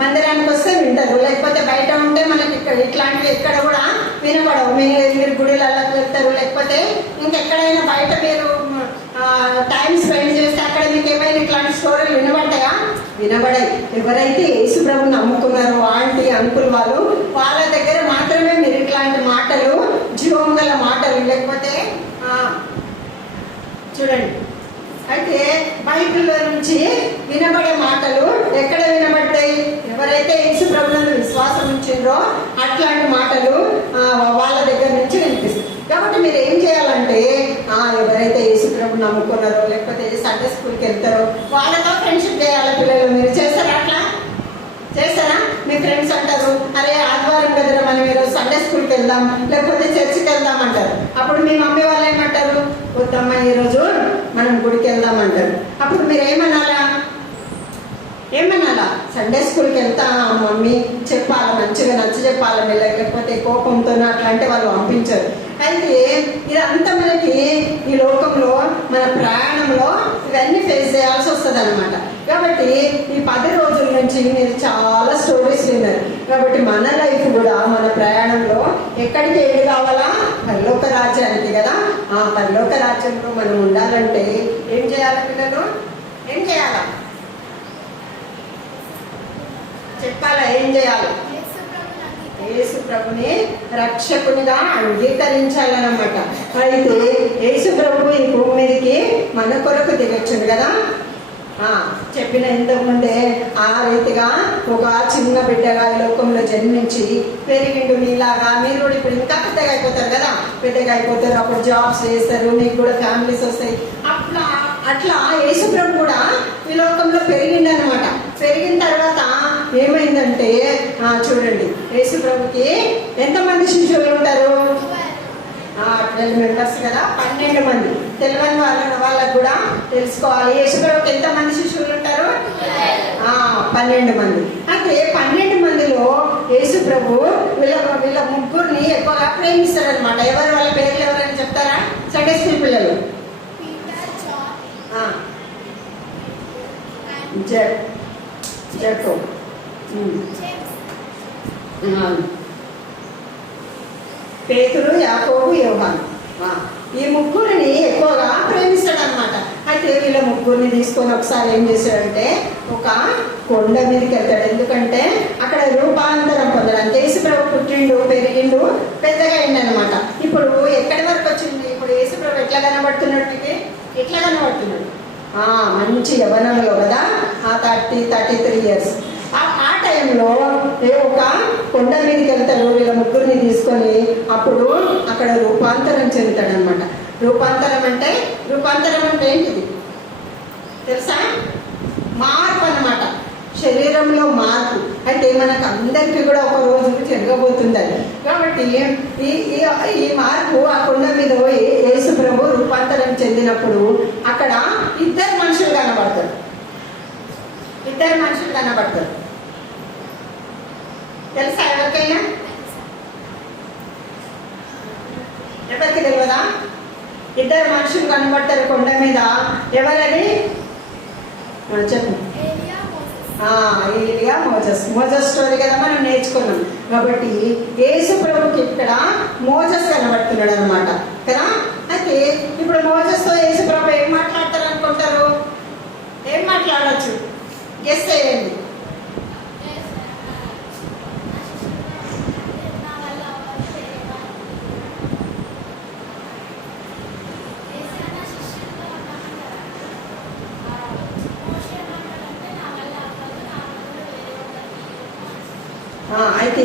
మందిరానికి వస్తే వింటారు, లేకపోతే బయట ఉంటే మనకి ఇట్లాంటివి ఎక్కడ కూడా వినపడవు. మీరు గుడిలలోకి వెళ్తారు, లేకపోతే ఇంకెక్కడైనా బయట మీరు టైం స్పెండ్ చేస్తే అక్కడ మీకు ఏమైనా ఇట్లాంటి స్టోరీలు వినబడతాయా? వినబడాయి. ఎవరైతే యేసు ప్రభుని నమ్ముకున్నారో ఆంటీ అంకుల్ వాళ్ళ దగ్గర మాత్రమే మీరు ఇట్లాంటి మాటలు, జీవం గల మాటలు, లేకపోతే చూడండి. అయితే బైబిల్లో నుంచి వినబడే మాటలు ఎక్కడ వినబడతాయి? ఎవరైతే యేసు ప్రభునందు విశ్వాసం ఉంచిండ్రో అట్లాంటి మాటలు వాళ్ళ దగ్గర నుంచి వినిపిస్తాయి. కాబట్టి మీరు ఏం చేయాలంటే ఎవరైతే యేసు ప్రభుని నమ్ముకున్నారో లేకపోతే సండే స్కూల్కి వెళ్తారో వాళ్ళతో ఫ్రెండ్షిప్ చేయాలి. పిల్లలు మీరు చేస్తారా? అట్లా చేస్తారా? మీ ఫ్రెండ్స్ అంటారు, అరే ఆదివారం కదరా మనం ఈరోజు సండే స్కూల్కి వెళ్దాం, లేకపోతే చర్చికి వెళ్దాం అంటారు. అప్పుడు మీ మమ్మీ వాళ్ళు ఏమంటారు? వద్దమ్మా ఈరోజు మనం గుడికి వెళ్దాం అంటారు. అప్పుడు మీరు ఏమనాలా? సండే స్కూల్కి వెళ్తా మమ్మీ చెప్పాలా, మంచిగా నచ్చ చెప్పాలా, లేకపోతే కోపంతో అట్లా అంటే వాళ్ళు పంపించారు. అయితే ఇదంతా మనకి ఈ లోకంలో మన ప్రయాణంలో ఇవన్నీ ఫేస్ చేయాల్సి వస్తుంది అనమాట. కాబట్టి ఈ 10 రోజుల నుంచి మీరు చాలా స్టోరీస్ విన్నారు. కాబట్టి మన లైఫ్ కూడా మన ప్రయాణంలో ఎక్కడికి ఏది కావాలా? పరలోక రాజ్యానికి కదా. ఆ పరలోక రాజ్యంలో మనం ఉండాలంటే ఏం చేయాలి పిల్లలు? ఏం చేయాలా చెప్పాలా? ఏం చేయాలి? యేసు ప్రభుని రక్షకునిగా అంగీకరించాలన్నమాట. అయితే యేసు ప్రభు ఈ భూమి మీదకి మన కొరకు దిగొచ్చింది కదా. చెప్పిన ఇంతకుముందే ఆ రీతిగా ఒక చిన్న బిడ్డగా ఈ లోకంలో జన్మించి పెరిగిండు మీలాగా. మీరు కూడా ఇప్పుడు ఇంకా పెద్దగా అయిపోతారు కదా. పెద్దగా అయిపోతారు, అప్పుడు జాబ్స్ చేస్తారు, మీకు కూడా ఫ్యామిలీస్ వస్తాయి. అట్లా యేసు ప్రభు కూడా ఈ లోకంలో పెరిగిండనమాట. పెరిగిన తర్వాత ఏమైందంటే చూడండి, యేసు ప్రభుకి ఎంతమంది శిష్యులు ఉంటారు? 12 మెంబర్స్ కదా. 12 మంది. తెలియని వాళ్ళకు కూడా తెలుసుకోవాలి. యేసు ప్రభుకి ఎంతమంది శిష్యులు ఉంటారు? 12 మంది. అయితే 12 మందిలో యేసు ప్రభు వీళ్ళ ముగ్గురిని ఎక్కువగా ప్రేమిస్తారనమాట. ఎవరు వాళ్ళ పేర్లు ఎవరైనా చెప్తారా? సండే స్కూల్ పిల్లలు. జక్కో, పేతురు, యాకోబు, యోహాను. ఈ ముగ్గురిని ఎక్కువగా ప్రేమిస్తాడు అనమాట. అయితే వీళ్ళ ముగ్గురిని తీసుకొని ఒకసారి ఏం చేశాడంటే ఒక కొండ మీదకి వెళ్తాడు. ఎందుకంటే అక్కడ రూపాంతరం పొందడానికి. యేసుప్రభు పుట్టిండు, పెరిగిండు, పెద్దగా అయింది అనమాట. ఇప్పుడు ఎక్కడి వరకు వచ్చింది? ఇప్పుడు యేసుప్రభు ఎట్లా కనబడుతున్నాడు? మీకు ఎట్లా కనబడుతున్నాడు? మంచి యవ్వనంలో కదా. 33 years. ఆ టైంలో ఒక కొండ మీదకి వెళ్తాడు వీళ్ళ ముగ్గురిని తీసుకొని. తీసుకొని అప్పుడు అక్కడ రూపాంతరం చెందుతాడనమాట. రూపాంతరం అంటే ఏంటిది తెలుసా? మార్పు అన్నమాట, శరీరంలో మార్పు. అయితే మనకు అందరికీ కూడా ఒక రోజు జరగబోతుంది అది. కాబట్టి ఈ మార్పు ఆ కొండ మీద యేసు ప్రభు రూపాంతరం చెందినప్పుడు అక్కడ ఇద్దరు మనుషులు కనబడతారు. తెలుసా ఎవరికైనా? ఎవరికి తెలియదా? ఇద్దరు మనుషులు కనబడతారు కొండ మీద. ఎవరది చెప్పు. ఏలియా, మోజెస్ స్టోరీ కదా మనం నేర్చుకున్నాం. కాబట్టి యేసు ప్రభుకి ఇక్కడ మోజెస్ కనబడుతున్నాడు అనమాట కదా. అయితే ఇప్పుడు మోజెస్తో యేసు ప్రభు ఏం మాట్లాడతారు అనుకుంటారు? ఏం మాట్లాడచ్చు? గెస్ చేయండి. అయితే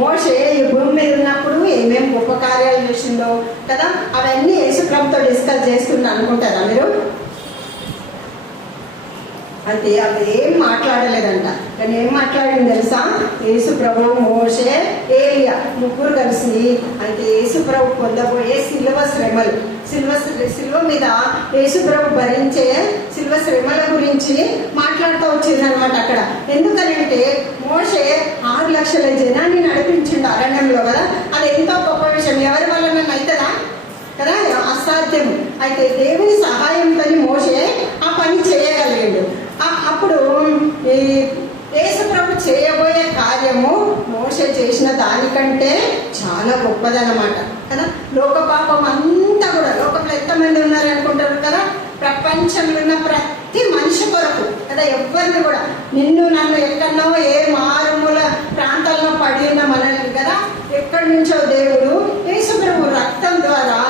మోషే ఈ భూమి మీద ఉన్నప్పుడు ఏమేమి గొప్ప కార్యాలు చేసిందో కదా, అవన్నీ యేసు ప్రభుతో డిస్కస్ చేస్తున్నా అనుకుంటారా మీరు? అయితే అవి ఏం మాట్లాడలేదంట. కానీ ఏం మాట్లాడింది తెలుసా? యేసు ప్రభు, మోషే, ఏలియా ముగ్గురు కలిసి అయితే యేసు ప్రభు పొందబోయే శిలువ శ్రమలు, శిలువ మీద యేసు ప్రభు భరించే శిలువ శ్రమల గురించి మాట్లాడుతూ వచ్చిందనమాట అక్కడ. ఎందుకనంటే మోషే 6 లక్షల జనాన్ని నడిపించిండు అరణ్యంలో కదా. అది ఎంతో గొప్ప విషయం. ఎవరి వల్ల అవుతుందా కదా? అసాధ్యం. అయితే దేవుని సహాయంతో మోషే ఆ పని చేయగలిగాడు. అప్పుడు ఈ యేసు ప్రభు చేయబోయే కార్యము మోషే చేసిన దానికంటే చాలా గొప్పదన్నమాట కదా. లోక పాపం అంతా కూడా, లోకంలో ఎంతమంది ఉన్నారు అనుకుంటారు కదా? ప్రపంచంలో ఉన్న ప్రతి మనిషి కొరకు కదా. ఎవరిని కూడా, నిన్ను నన్ను ఎక్కడనో ఏ మారుమూల ప్రాంతాల్లో పడి ఉన్న మనల్ని కదా ఎక్కడి నుంచో దేవుడు యేసు ప్రభు రక్తం ద్వారా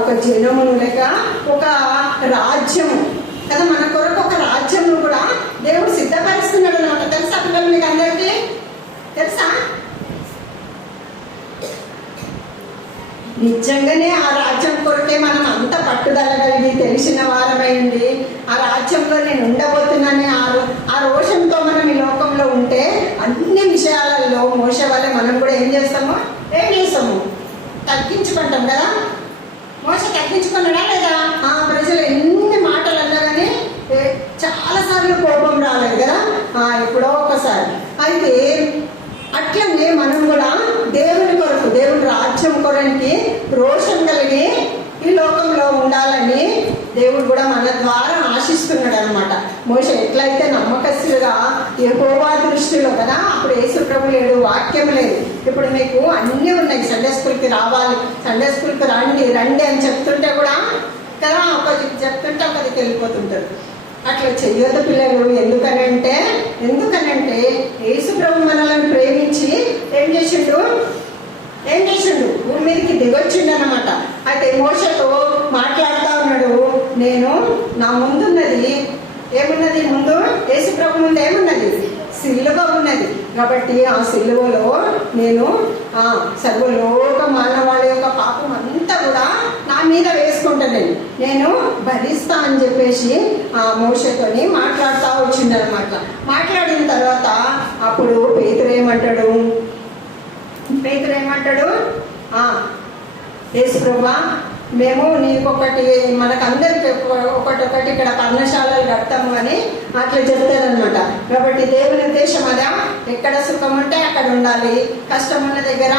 ఒక జనమును లేక ఒక రాజ్యము కదా, మన కొరకు ఒక రాజ్యము కూడా దేవుడు సిద్ధపరుస్తున్నాడు అన్నమాట. తెలుసా పిల్లలు మీకు అందరికీ? తెలుసా? నిజంగానే ఆ రాజ్యం కొరకే మనం అంత పట్టుదల కలిగి తెలిసిన వారమైంది ఆ రాజ్యంలో నేను ఉండబోతున్నానని ఆ రోషంతో మనం ఈ లోకంలో ఉంటే అన్ని విషయాలలో మోసే వల్ల మనం కూడా ఏం చేస్తాము తగ్గించుకుంటాం కదా. మోసే తగ్గించుకున్నాడా లేదా? ప్రజలు ఎన్ని మాటలు అన్నా కానీ చాలాసార్లు కోపం రాలేదు కదా, ఎప్పుడో ఒకసారి. అయితే అట్లనే మనం కూడా దేవుని కొరకు, దేవుని రాజ్యం కొరకి రోషం కలిగి ఈ లోకంలో ఉండాలని దేవుడు కూడా మన ద్వారా ఆశిస్తున్నాడు అనమాట. మోషే ఎట్లయితే నమ్మకస్తులుగా యెహోవా దృష్టిలో కదా, అప్పుడు యేసు ప్రభు లేడు, వాక్యం లేదు. ఇప్పుడు మీకు అన్నీ ఉన్నాయి. సండే స్కూల్కి రావాలి, సండే స్కూల్కి రండి అని చెప్తుంటే కూడా కదా, ఒకరికి చెప్తుంటే ఒకరికి వెళ్ళిపోతుంటారు. అట్లా చెయ్యొద్దు పిల్లలు. ఎందుకనంటే యేసు ప్రభు మనల్ని ప్రేమించి ఏం చేసిండు? భూమి మీదకి దిగొచ్చిండు అనమాట. అయితే మోషతో మాట్లాడుతూ ఉన్నాడు. నేను నా ముందున్నది ఏమున్నది? ముందు యేసు ప్రభు ముందు ఏమున్నది? సిలువ ఉన్నది. కాబట్టి ఆ సిలువలో నేను సర్వలోక మానవాళి యొక్క పాపం అంతా కూడా నా మీద వేసుకుంటాను, నేను భరిస్తా అని చెప్పేసి మోషతోని మాట్లాడుతూ వచ్చిందనమాట. మాట్లాడిన తర్వాత అప్పుడు పేతురు ఏమంటాడు? యేసు ప్రభువా, మేము నీకొకటి, మనకందరికి ఒకటి ఇక్కడ పర్ణశాలలు కడతాము అని అట్లా చెప్తారనమాట. కాబట్టి దేవుని ఉద్దేశం అదా, ఎక్కడ సుఖం ఉంటే అక్కడ ఉండాలి, కష్టం ఉన్న దగ్గర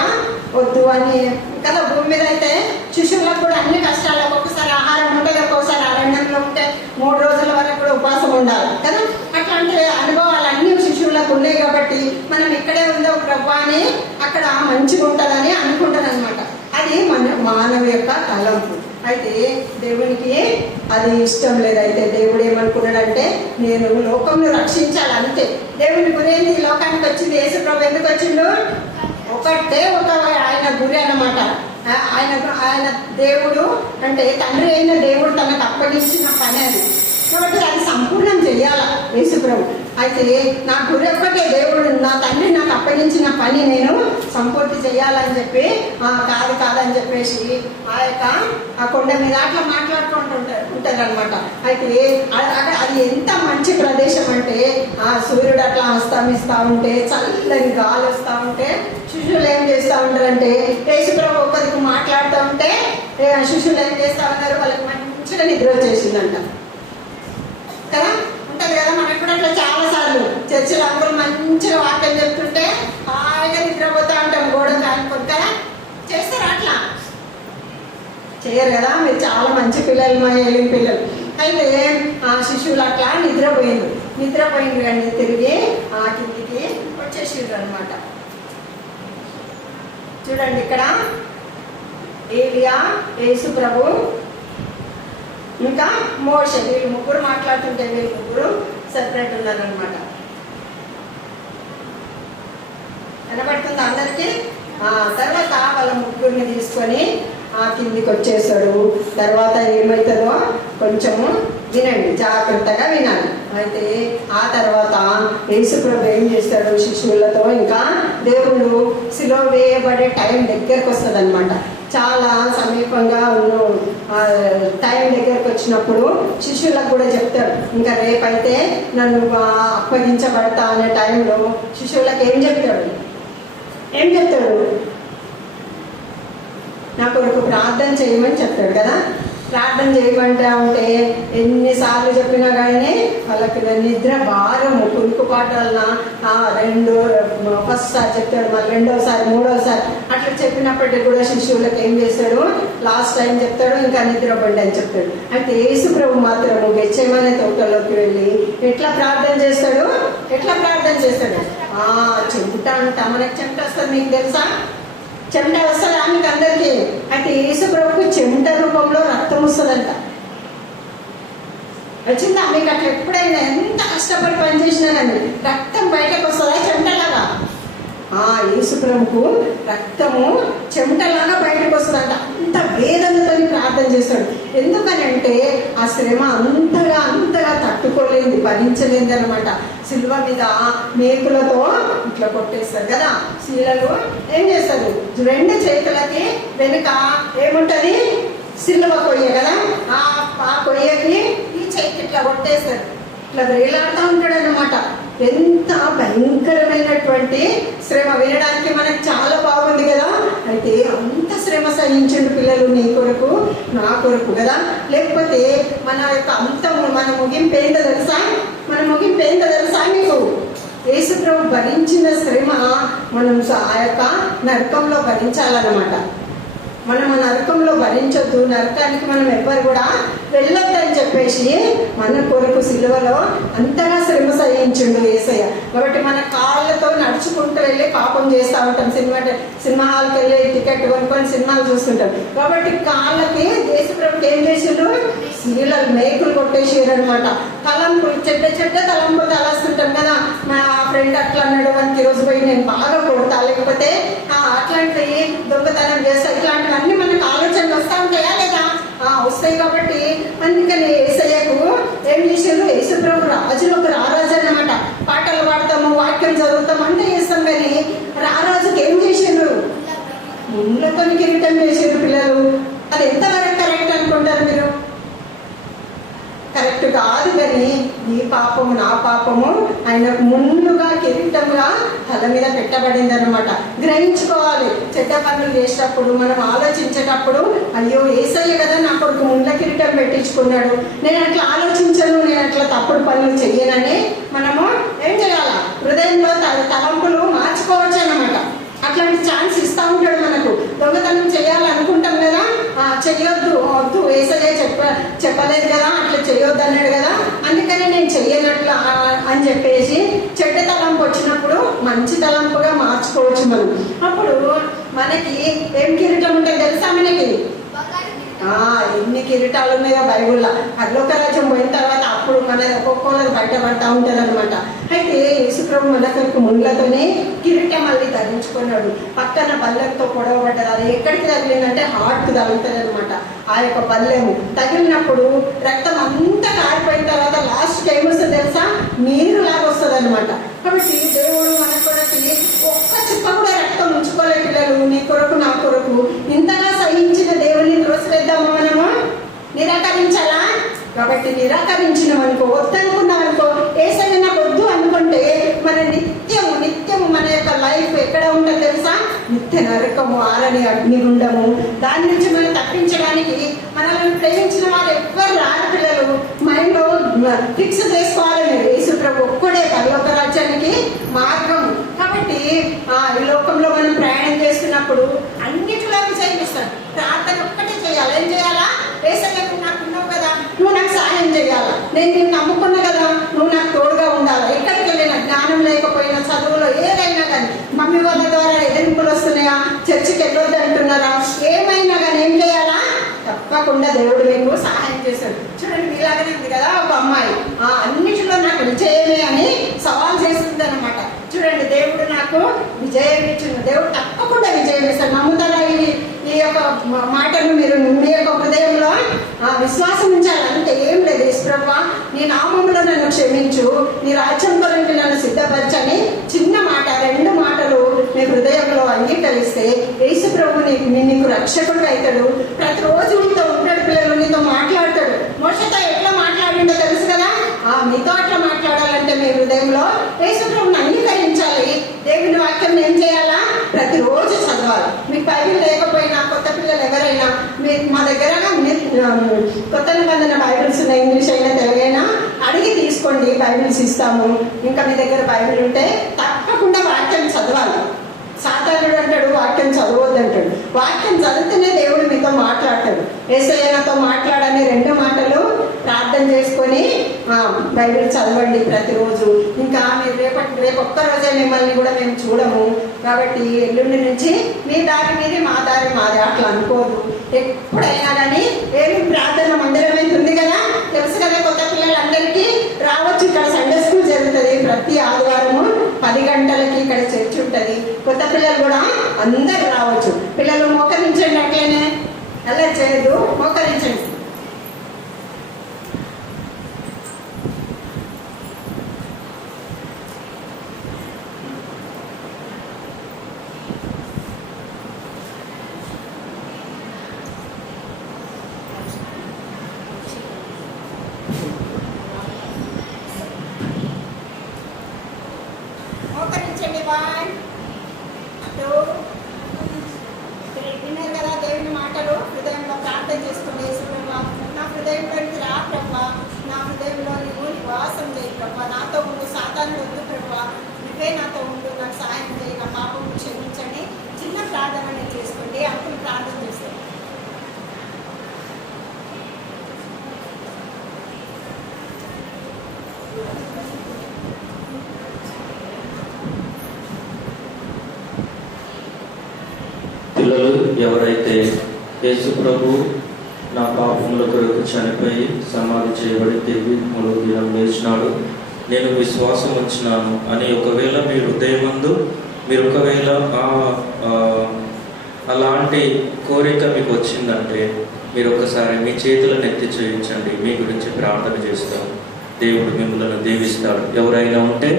వద్దు అని కదా. భూమి మీద అయితే శిశువులకు కూడా అన్ని కష్టాలు, ఒక్కొక్కసారి ఆహారం ఉంటుంది, ఒక్కొక్కసారి అరణ్యంలో ఉంటే 3 రోజుల వరకు కూడా ఉపవాసం ఉండాలి కదా. అట్లాంటి అనుభవాలు అన్ని శిశువులకు ఉన్నాయి. కాబట్టి మనం ఇక్కడే ఉందో ప్రభు అని అక్కడ మంచిగా ఉంటుందని అనుకుంటాను అనమాట. అది మానవ యొక్క తలంపు. అయితే దేవునికి అది ఇష్టం లేదు. అయితే దేవుడు ఏమనుకున్నాడంటే, నేను లోకంను రక్షించాలి అంతే. దేవుని గురేంది ఈ లోకానికి వచ్చింది? యేసు ప్రభు ఎందుకు వచ్చిండు? ఒకటే ఒక ఆయన గురి అన్నమాట. ఆయన దేవుడు అంటే తండ్రి అయిన దేవుడు తనకు అప్పగించిన పని అది. కాబట్టి అది సంపూర్ణం చెయ్యాల యేసు ప్రభు. అయితే నా గురి ఒక్కటే, దేవుడు నా తండ్రి నాకు అప్పగించిన పని నేను సంపూర్తి చేయాలని చెప్పి కాదని చెప్పేసి ఆ కొండ మీద అట్లా మాట్లాడుకుంటూ ఉంటారు అనమాట. అయితే అది ఎంత మంచి ప్రదేశం అంటే ఆ సూర్యుడు అట్లా అస్తమిస్తూ ఉంటే, చల్లని గాలి వస్తూ ఉంటే, శిష్యులు ఏం చేస్తూ ఉంటారంటే యేసుప్రభు ఒకరికి మాట్లాడుతూ ఉంటే శిష్యులు ఏం చేస్తూ ఉన్నారు, వాళ్ళకి మంచిగా నిద్ర వచ్చేసిందంట కదా. ఉంటుంది కదా, మనకు కూడా అట్లా చాలా సార్లు చర్చిలో అందరూ మంచిగా వాక్యం చెప్తుంటే హాయిగా నిద్రపోతూ ఉంటాం గోడ కానుకొని కదా. చేస్తారా అట్లా? చేయరు కదా. మీరు చాలా మంచి పిల్లలు, మా ఏలిన పిల్లలు. అయితే ఆ శిశువులు అట్లా నిద్రపోయింది కానీ తిరిగి ఆ కిందికి వచ్చేసిండ్రు అనమాట. చూడండి ఇక్కడ ఏలియా, యేసు ప్రభు, ఇంకా మోషే, వీళ్ళు ముగ్గురు మాట్లాడుతుంటే వీళ్ళు ముగ్గురు సెపరేట్ ఉన్నారనమాట. కనబడుతుంది అందరికీ. తర్వాత వాళ్ళ ముగ్గురిని తీసుకొని కిందికి వచ్చేసాడు. తర్వాత ఏమవుతుందో కొంచెము వినండి, జాగ్రత్తగా వినాలి. అయితే ఆ తర్వాత యేసుప్రభు ఏం చేస్తాడు శిశువులతో, ఇంకా దేవుడు సిలువ వేయబడే టైం దగ్గరకు వస్తుంది అనమాట. చాలా సమీపంగా ఉన్న టైం దగ్గరకు వచ్చినప్పుడు శిష్యులకు కూడా చెప్తాడు, ఇంకా రేపైతే నన్ను అప్పగించబడతా అనే టైంలో శిష్యులకు ఏం చెప్తాడు? నా కొరకు ప్రార్థన చేయమని చెప్తాడు కదా. ప్రార్థన చేయమంటా ఉంటే ఎన్నిసార్లు చెప్పినా కానీ వాళ్ళకి నిద్ర భారము, కునుకుపాటు వలన ఫస్ట్ సారి చెప్తాడు, మళ్ళీ రెండోసారి, మూడోసారి అట్లా చెప్పినప్పటికీ కూడా శిష్యువులకు ఏం చేస్తాడు, లాస్ట్ టైం చెప్తాడు, ఇంకా నిద్రపండి అని చెప్తాడు. అయితే యేసు ప్రభు మాత్రము గెత్సేమనే తోటలోకి వెళ్ళి ఎట్లా ప్రార్థన చేస్తాడు? చెమట అంట. మనకి చెమట వస్తుంది, మీకు తెలుసా? చెమట వస్తుందా మీకు అందరికీ? అయితే యేసు ప్రభుకు చెమట రూపంలో రక్తం వస్తుందంట. వచ్చిందా మీకు? అట్లా ఎప్పుడైనా ఎంత కష్టపడి పనిచేసినా కానీ రక్తం బయటకు వస్తుందా చెమటలాగా? యేసు ప్రభుకు రక్తము చెమటలాగా బయటకు వస్తుందంట. అంత వేదనతో ప్రార్థన చేస్తాడు. ఎందుకనంటే ఆ శ్రమ అంతగా తట్టుకోలేంది, భరించలేంది అనమాట. సిలువ మీద మేకులతో ఇట్లా కొట్టేస్తారు కదా. శీలలు ఏం చేస్తారు, రెండు చేతులకి వెనుక ఏముంటది, సిలువ కొయ్య కదా. ఆ కొయ్యకి ఈ చేతికి ఇట్లా కొట్టేస్తారు, ఇట్లా వేలాడుతూ ఉంటాడు అనమాట. ఎంత భయంకరమైనటువంటి శ్రమ. వినడానికి మనకు చాలా బాగుంది కదా. అయితే అంత శ్రమ సహించండి పిల్లలు, నీ కొరకు, నా కొరకు కదా. లేకపోతే మన యొక్క అంతము, మన ముగింపు ఏంటో తెలుసా మీకు? యేసు ప్రభు భరించిన శ్రమ మనం ఆ యొక్క నరకంలో భరించాలన్నమాట. మనం ఆ నరకంలో భరించొద్దు, నరకానికి మనం ఎవ్వరు కూడా వెళ్ళొద్దని చెప్పేసి మన కొరకు సిలువలో అంతగా శ్రమ సహించిండు యేసయ్య. కాబట్టి మన కాళ్ళతో నడుచుకుంటూ వెళ్ళి పాపం చేస్తూ ఉంటాం. సినిమా హాల్కి వెళ్ళి టికెట్ కొనుక్కొని సినిమాలు చూస్తుంటాం. కాబట్టి కాళ్ళకి యేసు ప్రభుకి ఏం చేసిండ్రు, శీలలు మేకులు కొట్టేసారు అనమాట. తలంపులు, చెడ్డ తలంపులు తలస్తుంటాం కదా. మా ఫ్రెండ్ అట్లా అన్నాడు, మనకి ఈరోజు పోయి నేను బాగా కొడతా, లేకపోతే అట్లాంటివి దొంగతనం చేస్తా, ఇట్లాంటివన్నీ మనకు ఆలోచనలు వస్తూ ఉంటాయా లేదా? వస్తాయి. కాబట్టి అందుకని యేసయ్యకు ఏం చేసారు, యేసు ప్రభు రాజులకు రారాజు అన్నమాట. పాటలు పాడతాము, వాక్యం చదువుతాము, అంటే చేస్తాం. కానీ రారాజుకి ఏం చేసిండ్రు, ముళ్ళతో కిరీటం చేసారు పిల్లలు. అది ఎంతవరకు కరెక్ట్ అనుకుంటారు మీరు? కరెక్ట్ కాదు. కానీ నీ పాపము, నా పాపము ఆయనకు ముందుగా కిరీటంగా తల మీద పెట్టబడింది అనమాట. గ్రహించుకోవాలి. చెడ్డ పనులు చేసేటప్పుడు మనం ఆలోచించేటప్పుడు, అయ్యో యేసయ్య కదా నా కొడుకు ముండ్ల కిరీటం పెట్టించుకున్నాడు, నేను అట్లా ఆలోచించను, నేను అట్లా తప్పుడు పనులు చెయ్యనని మనము ఏం చేయాలా, హృదయంలో తలంపులు మార్చుకోవచ్చు అన్నమాట. అట్లాంటి ఛాన్స్ ఇస్తూ ఉంటాడు మనకు. దొంగతనం చేయాలనుకుంటాం కదా, వద్దు యేసయ్య చెప్పలేదు కదా, అట్లా చేయొద్దు అన్నాడు కదా, అందుకని నేను చెయ్యనట్లు అని చెప్పేసి చెడ్డ తలంపు వచ్చినప్పుడు మంచి తలంపుగా మార్చుకోవచ్చు మనం. అప్పుడు మనకి ఏం కిరీటం ఉంటుంది తెలుసా? మనకి ఎన్ని కిరీటాలు ఉన్నాయో బైబుల్లో. పరలోక రాజ్యం పోయిన తర్వాత అప్పుడు మన ఒక్కొక్కరు బయటపడతా ఉంటారు అనమాట. అయితే యేసుప్రభు మనకు ముండ్లతోనే కిరీటం మళ్ళీ ధరించుకున్నాడు. పక్కన బల్లెంతో పొడవబడ్డది. అది ఎక్కడికి తగిలిందంటే హార్ట్కి తగులుతుంది అనమాట. ఆ యొక్క బల్లెము తగిలినప్పుడు రక్తం అంతా కారిపోయిన తర్వాత లాస్ట్కి ఏమొస్తుంది తెలుసా? నీరు లాగా వస్తుంది అనమాట. కాబట్టి దేవుడు మన కొరకు ఒక్క చుక్క కూడా రక్తం ఉంచుకోలే. పిల్లలు నీ కొరకు నా కొరకు ఇంతగా సహించిన దేవుని త్రోసివేద్దామా మనము? నిరాకరించాలా? కాబట్టి నిరాకరించినవనుకో, వద్దనుకున్నామనుకో, ఏసైనా నాకు వద్దు అనుకుంటే మన నిత్యము మన యొక్క లైఫ్ ఎక్కడ ఉంటుంది తెలుసా? నిత్య నరకము, ఆరని అగ్నిగుండము. దాని నుంచి మనం తప్పించడానికి మనల్ని ప్రేమించిన వారు ఎవ్వరు రారు. పిల్లలు మైండ్లో ఫిక్స్ చేసుకోవాలని యేసుప్రభు ఒక్కడే పరలోక రాజ్యానికి మార్గము. కాబట్టి ఈ లోకంలో మనం ప్రయాణం చేస్తున్నప్పుడు అన్నిటిలో విజయం ఇస్తాడు. ప్రార్థన ఒక్కటే చేయాలి. ఏం చేయాలా? ఏసయ్య నువ్వు నాకు ఉన్నావు కదా, నువ్వు నాకు సహాయం చేయాలా, నేను నిన్ను నమ్ముకున్నా కదా, నువ్వు నాకు తోడుగా ఉండాలి. ఎక్కడికి వెళ్ళినా జ్ఞానం లేకపోయినా, చదువులో ఏదైనా కానీ, మమ్మీ వాళ్ళ ద్వారా ఎదిరింపులు వస్తున్నాయా, చర్చికి వెళ్ళొద్దు అంటున్నారా, ఏమైనా కానీ ఏం చేయాలా? తప్పకుండా దేవుడు మీకు సహాయం చేశాడు. చూడండి, మీలాగానే ఉంది కదా ఒక అమ్మాయి, అన్నిటిలో నాకు విజయమే అని సవాల్ చేస్తుంది అనమాట. చూడండి, దేవుడు నాకు విజయం ఇచ్చింది. దేవుడు తప్పకుండా విజయం ఇస్తాడు. నమ్ముతారా? ఈ యొక్క మాటను మీరు మీ యొక్క హృదయంలో విశ్వాసం ఉంచాలి. అంటే ఏం లేదు, యేసుప్రభువా నీ నామములో నన్ను క్షమించు, నీ రాజ్యం కొరకు నన్ను సిద్ధపరచని చిన్న మాట, 2 మాటలు మీ హృదయంలో అంగీకరిస్తే యేసుప్రభు నీకు రక్షకుడు అవుతాడు. ప్రతిరోజు నీతో ఉంటాడు. పిల్లలు నీతో మాట్లాడతాడు. మోషతో ఎట్లా మాట్లాడిండో తెలుసు కదా. మీతో అట్లా మాట్లాడాలంటే మీ హృదయంలో యేసుప్రభుని అంగీకరించాలి. దేవుని వాక్యం ఏం చేయాలా? ప్రతిరోజు చదవాలి. మీకు బైబిల్ లేకపోయినా, కొత్త పిల్లలు ఎవరైనా మా దగ్గర కొత్త నిబంధన బైబిల్స్ ఉన్నాయి, ఇంగ్లీష్ అయినా తెలుగైనా, అడిగి తీసుకోండి, బైబిల్స్ ఇస్తాము. ఇంకా మీ దగ్గర బైబిల్ ఉంటే తప్పకుండా వాక్యం చదవాలి. సాతానుడు అంటాడు వాక్యం చదవద్దు అంటాడు. వాక్యం చదివితేనే దేవుడు మీతో మాట్లాడతాడు. యేసయ్య నాతో మాట్లాడని 2 మాటలు ప్రార్థన చేసుకొని బైబిల్ చదవండి ప్రతిరోజు. ఇంకా మీరు రేపు ఒక్కరోజే మిమ్మల్ని కూడా మేము చూడము. కాబట్టి ఎల్లుండి నుంచి మీ దారి మీది, మా దారి మాది అట్లా అనుకోదు. ఎప్పుడైనా కానీ ఏమి ప్రార్థన మందిరం అయితే ఉంది కదా, తెలుసు కదా. కొత్త పిల్లలందరికీ రావచ్చు. ఇక్కడ సండే స్కూల్ జరుగుతుంది ప్రతి ఆదివారము 10 గంటలకి. ఇక్కడ చర్చ్ ఉంటుంది. కొత్త పిల్లలు కూడా అందరు రావచ్చు. పిల్లలు మోకరించండి, అట్లనే అలా చేయదు, మోకరించండి. మోకరించండి. 1 2 3. విన్నారు కదా దేవుని మాటలు. హృదయంలో ప్రార్థన చేసుకోండి. యేసుప్రభువా నా హృదయంలోకి రా ప్రభువా, నా హృదయంలో నీవు నివాసం చేయి ప్రభువా, నాతో ఉండు, సాతానుడు వద్దు ప్రభువా, నువ్వే నాతో ఉండు, నాకు సహాయం చేయి, నా పాపం క్షమించండి. చిన్న ప్రార్థన నేను చేసుకోండి. అప్పుడు ప్రార్థన చేస్తాను. పిల్లలు ఎవరైతే యేసుప్రభు నా పాపముల కొరకు చనిపోయి సమాధి చేయబడి తిరిగి 3వ దినం లేచినాడు, నేను విశ్వాసం ఉంచినాను అని ఒకవేళ మీ హృదయమందు మీరు ఒకవేళ అలాంటి కోరిక మీకు వచ్చిందంటే మీరు ఒకసారి మీ చేతులను ఎత్తి చూపించండి. మీ గురించి ప్రార్థన చేస్తాను. దేవుడు మిమ్మల్ని దీవిస్తాడు. ఎవరైనా ఉంటే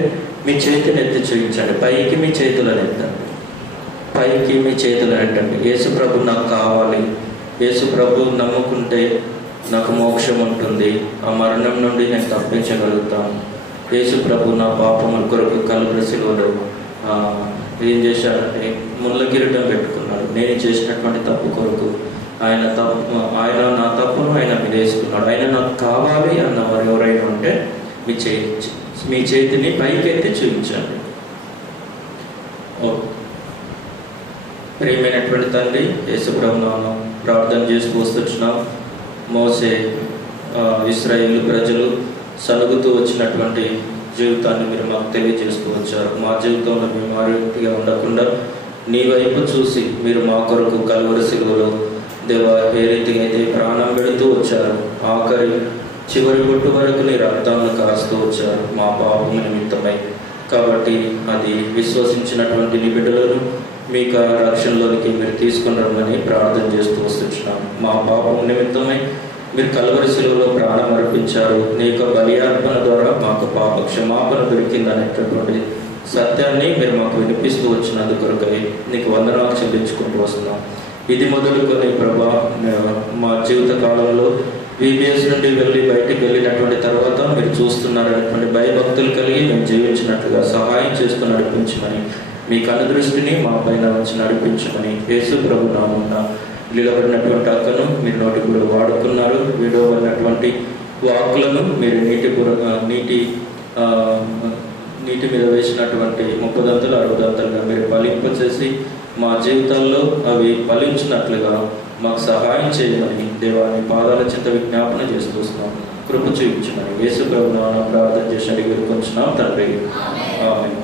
మీ చేతిని ఎత్తి చూపించండి. పైకి మీ చేతులను ఎత్తండి. పైకి మీ చేతులు పెట్టండి. యేసుప్రభు నాకు కావాలి, యేసుప్రభు నమ్ముకుంటే నాకు మోక్షం ఉంటుంది, ఆ మరణం నుండి నేను తప్పించగలుగుతాను. యేసుప్రభు నా పాపముల కొరకు కలువరి శిలువలో ఏం చేశాడంటే ముళ్ళ కిరీటం పెట్టుకున్నాడు. నేను చేసినటువంటి తప్పు కొరకు ఆయన నా తప్పును ఆయన మీద వేసుకున్నాడు. ఆయన నాకు కావాలి అన్నవారు ఎవరైనా ఉంటే మీ చేతిని పైకెత్తి చూపించండి. ప్రియమైనటువంటి తండ్రి, యేసుప్రభు నామమున ప్రార్థన చేసి వస్తున్నాం. మోసే ఇశ్రాయేలు ప్రజలు సలుగుతూ వచ్చినటువంటి జీవితాన్ని మీరు మాకు తెలియజేస్తూ వచ్చారు. మా జీవితంలో మేము ఆ రీతిగా ఉండకుండా నీ వైపు చూసి మీరు మా కొరకు కలువరి శిలువలో దేవా, ఏ రీతిగా అయితే ప్రాణం పెడుతూ వచ్చారు, ఆఖరి చివరి బొట్టు వరకు నీ రక్తాలను కాస్తూ వచ్చారు మా పాపం నిమిత్తమై. కాబట్టి అది విశ్వసించినటువంటి నీ బిడ్డలను మీకు రక్షణలోనికి మీరు తీసుకుని రమ్మని ప్రార్థన చేస్తూ వస్తున్నాం. మా పాపం నిమిత్తమై మీరు కల్వరి శిలువలో ప్రాణం అర్పించారు, నీ యొక్క బలియార్పణ ద్వారా మాకు పాప క్షమాపణ దొరికిందనేటటువంటి సత్యాన్ని మీరు మాకు వినిపిస్తూ వచ్చినందుకు కొరకై నీకు వందనాలు చెల్లించుకుంటూ వస్తున్నాం. ఇది మొదలుకొని ప్రభా, మా జీవిత కాలంలో VBS నుండి బయటికి వెళ్ళినటువంటి తర్వాత మీరు చూస్తున్నారనేటువంటి భయభక్తులు కలిగి మేము జీవించినట్లుగా సహాయం చేస్తూ నడిపించమని, మీ కనుదృష్టిని మా పైన వచ్చి నడిపించమని యేసు ప్రభు నామమున నిలబడినటువంటి అక్కను మీరు నోటి కూడా వాడుకున్నారు. విడవబడినటువంటి వాకులను మీరు నీటి మీద వేసినటువంటి 30 దంతలు 60 దంతలుగా మీరు ఫలింపచేసి మా జీవితాల్లో అవి ఫలించినట్లుగా మాకు సహాయం చేయమని దేవాన్ని పాదాల చింత విజ్ఞాపన చేస్తూ వస్తున్నాం. కృప చూపించమని యేసు ప్రభువును ప్రార్థన చేసి అడిగి వేడుకొంచున్నాం తండ్రి. ఆమేన్.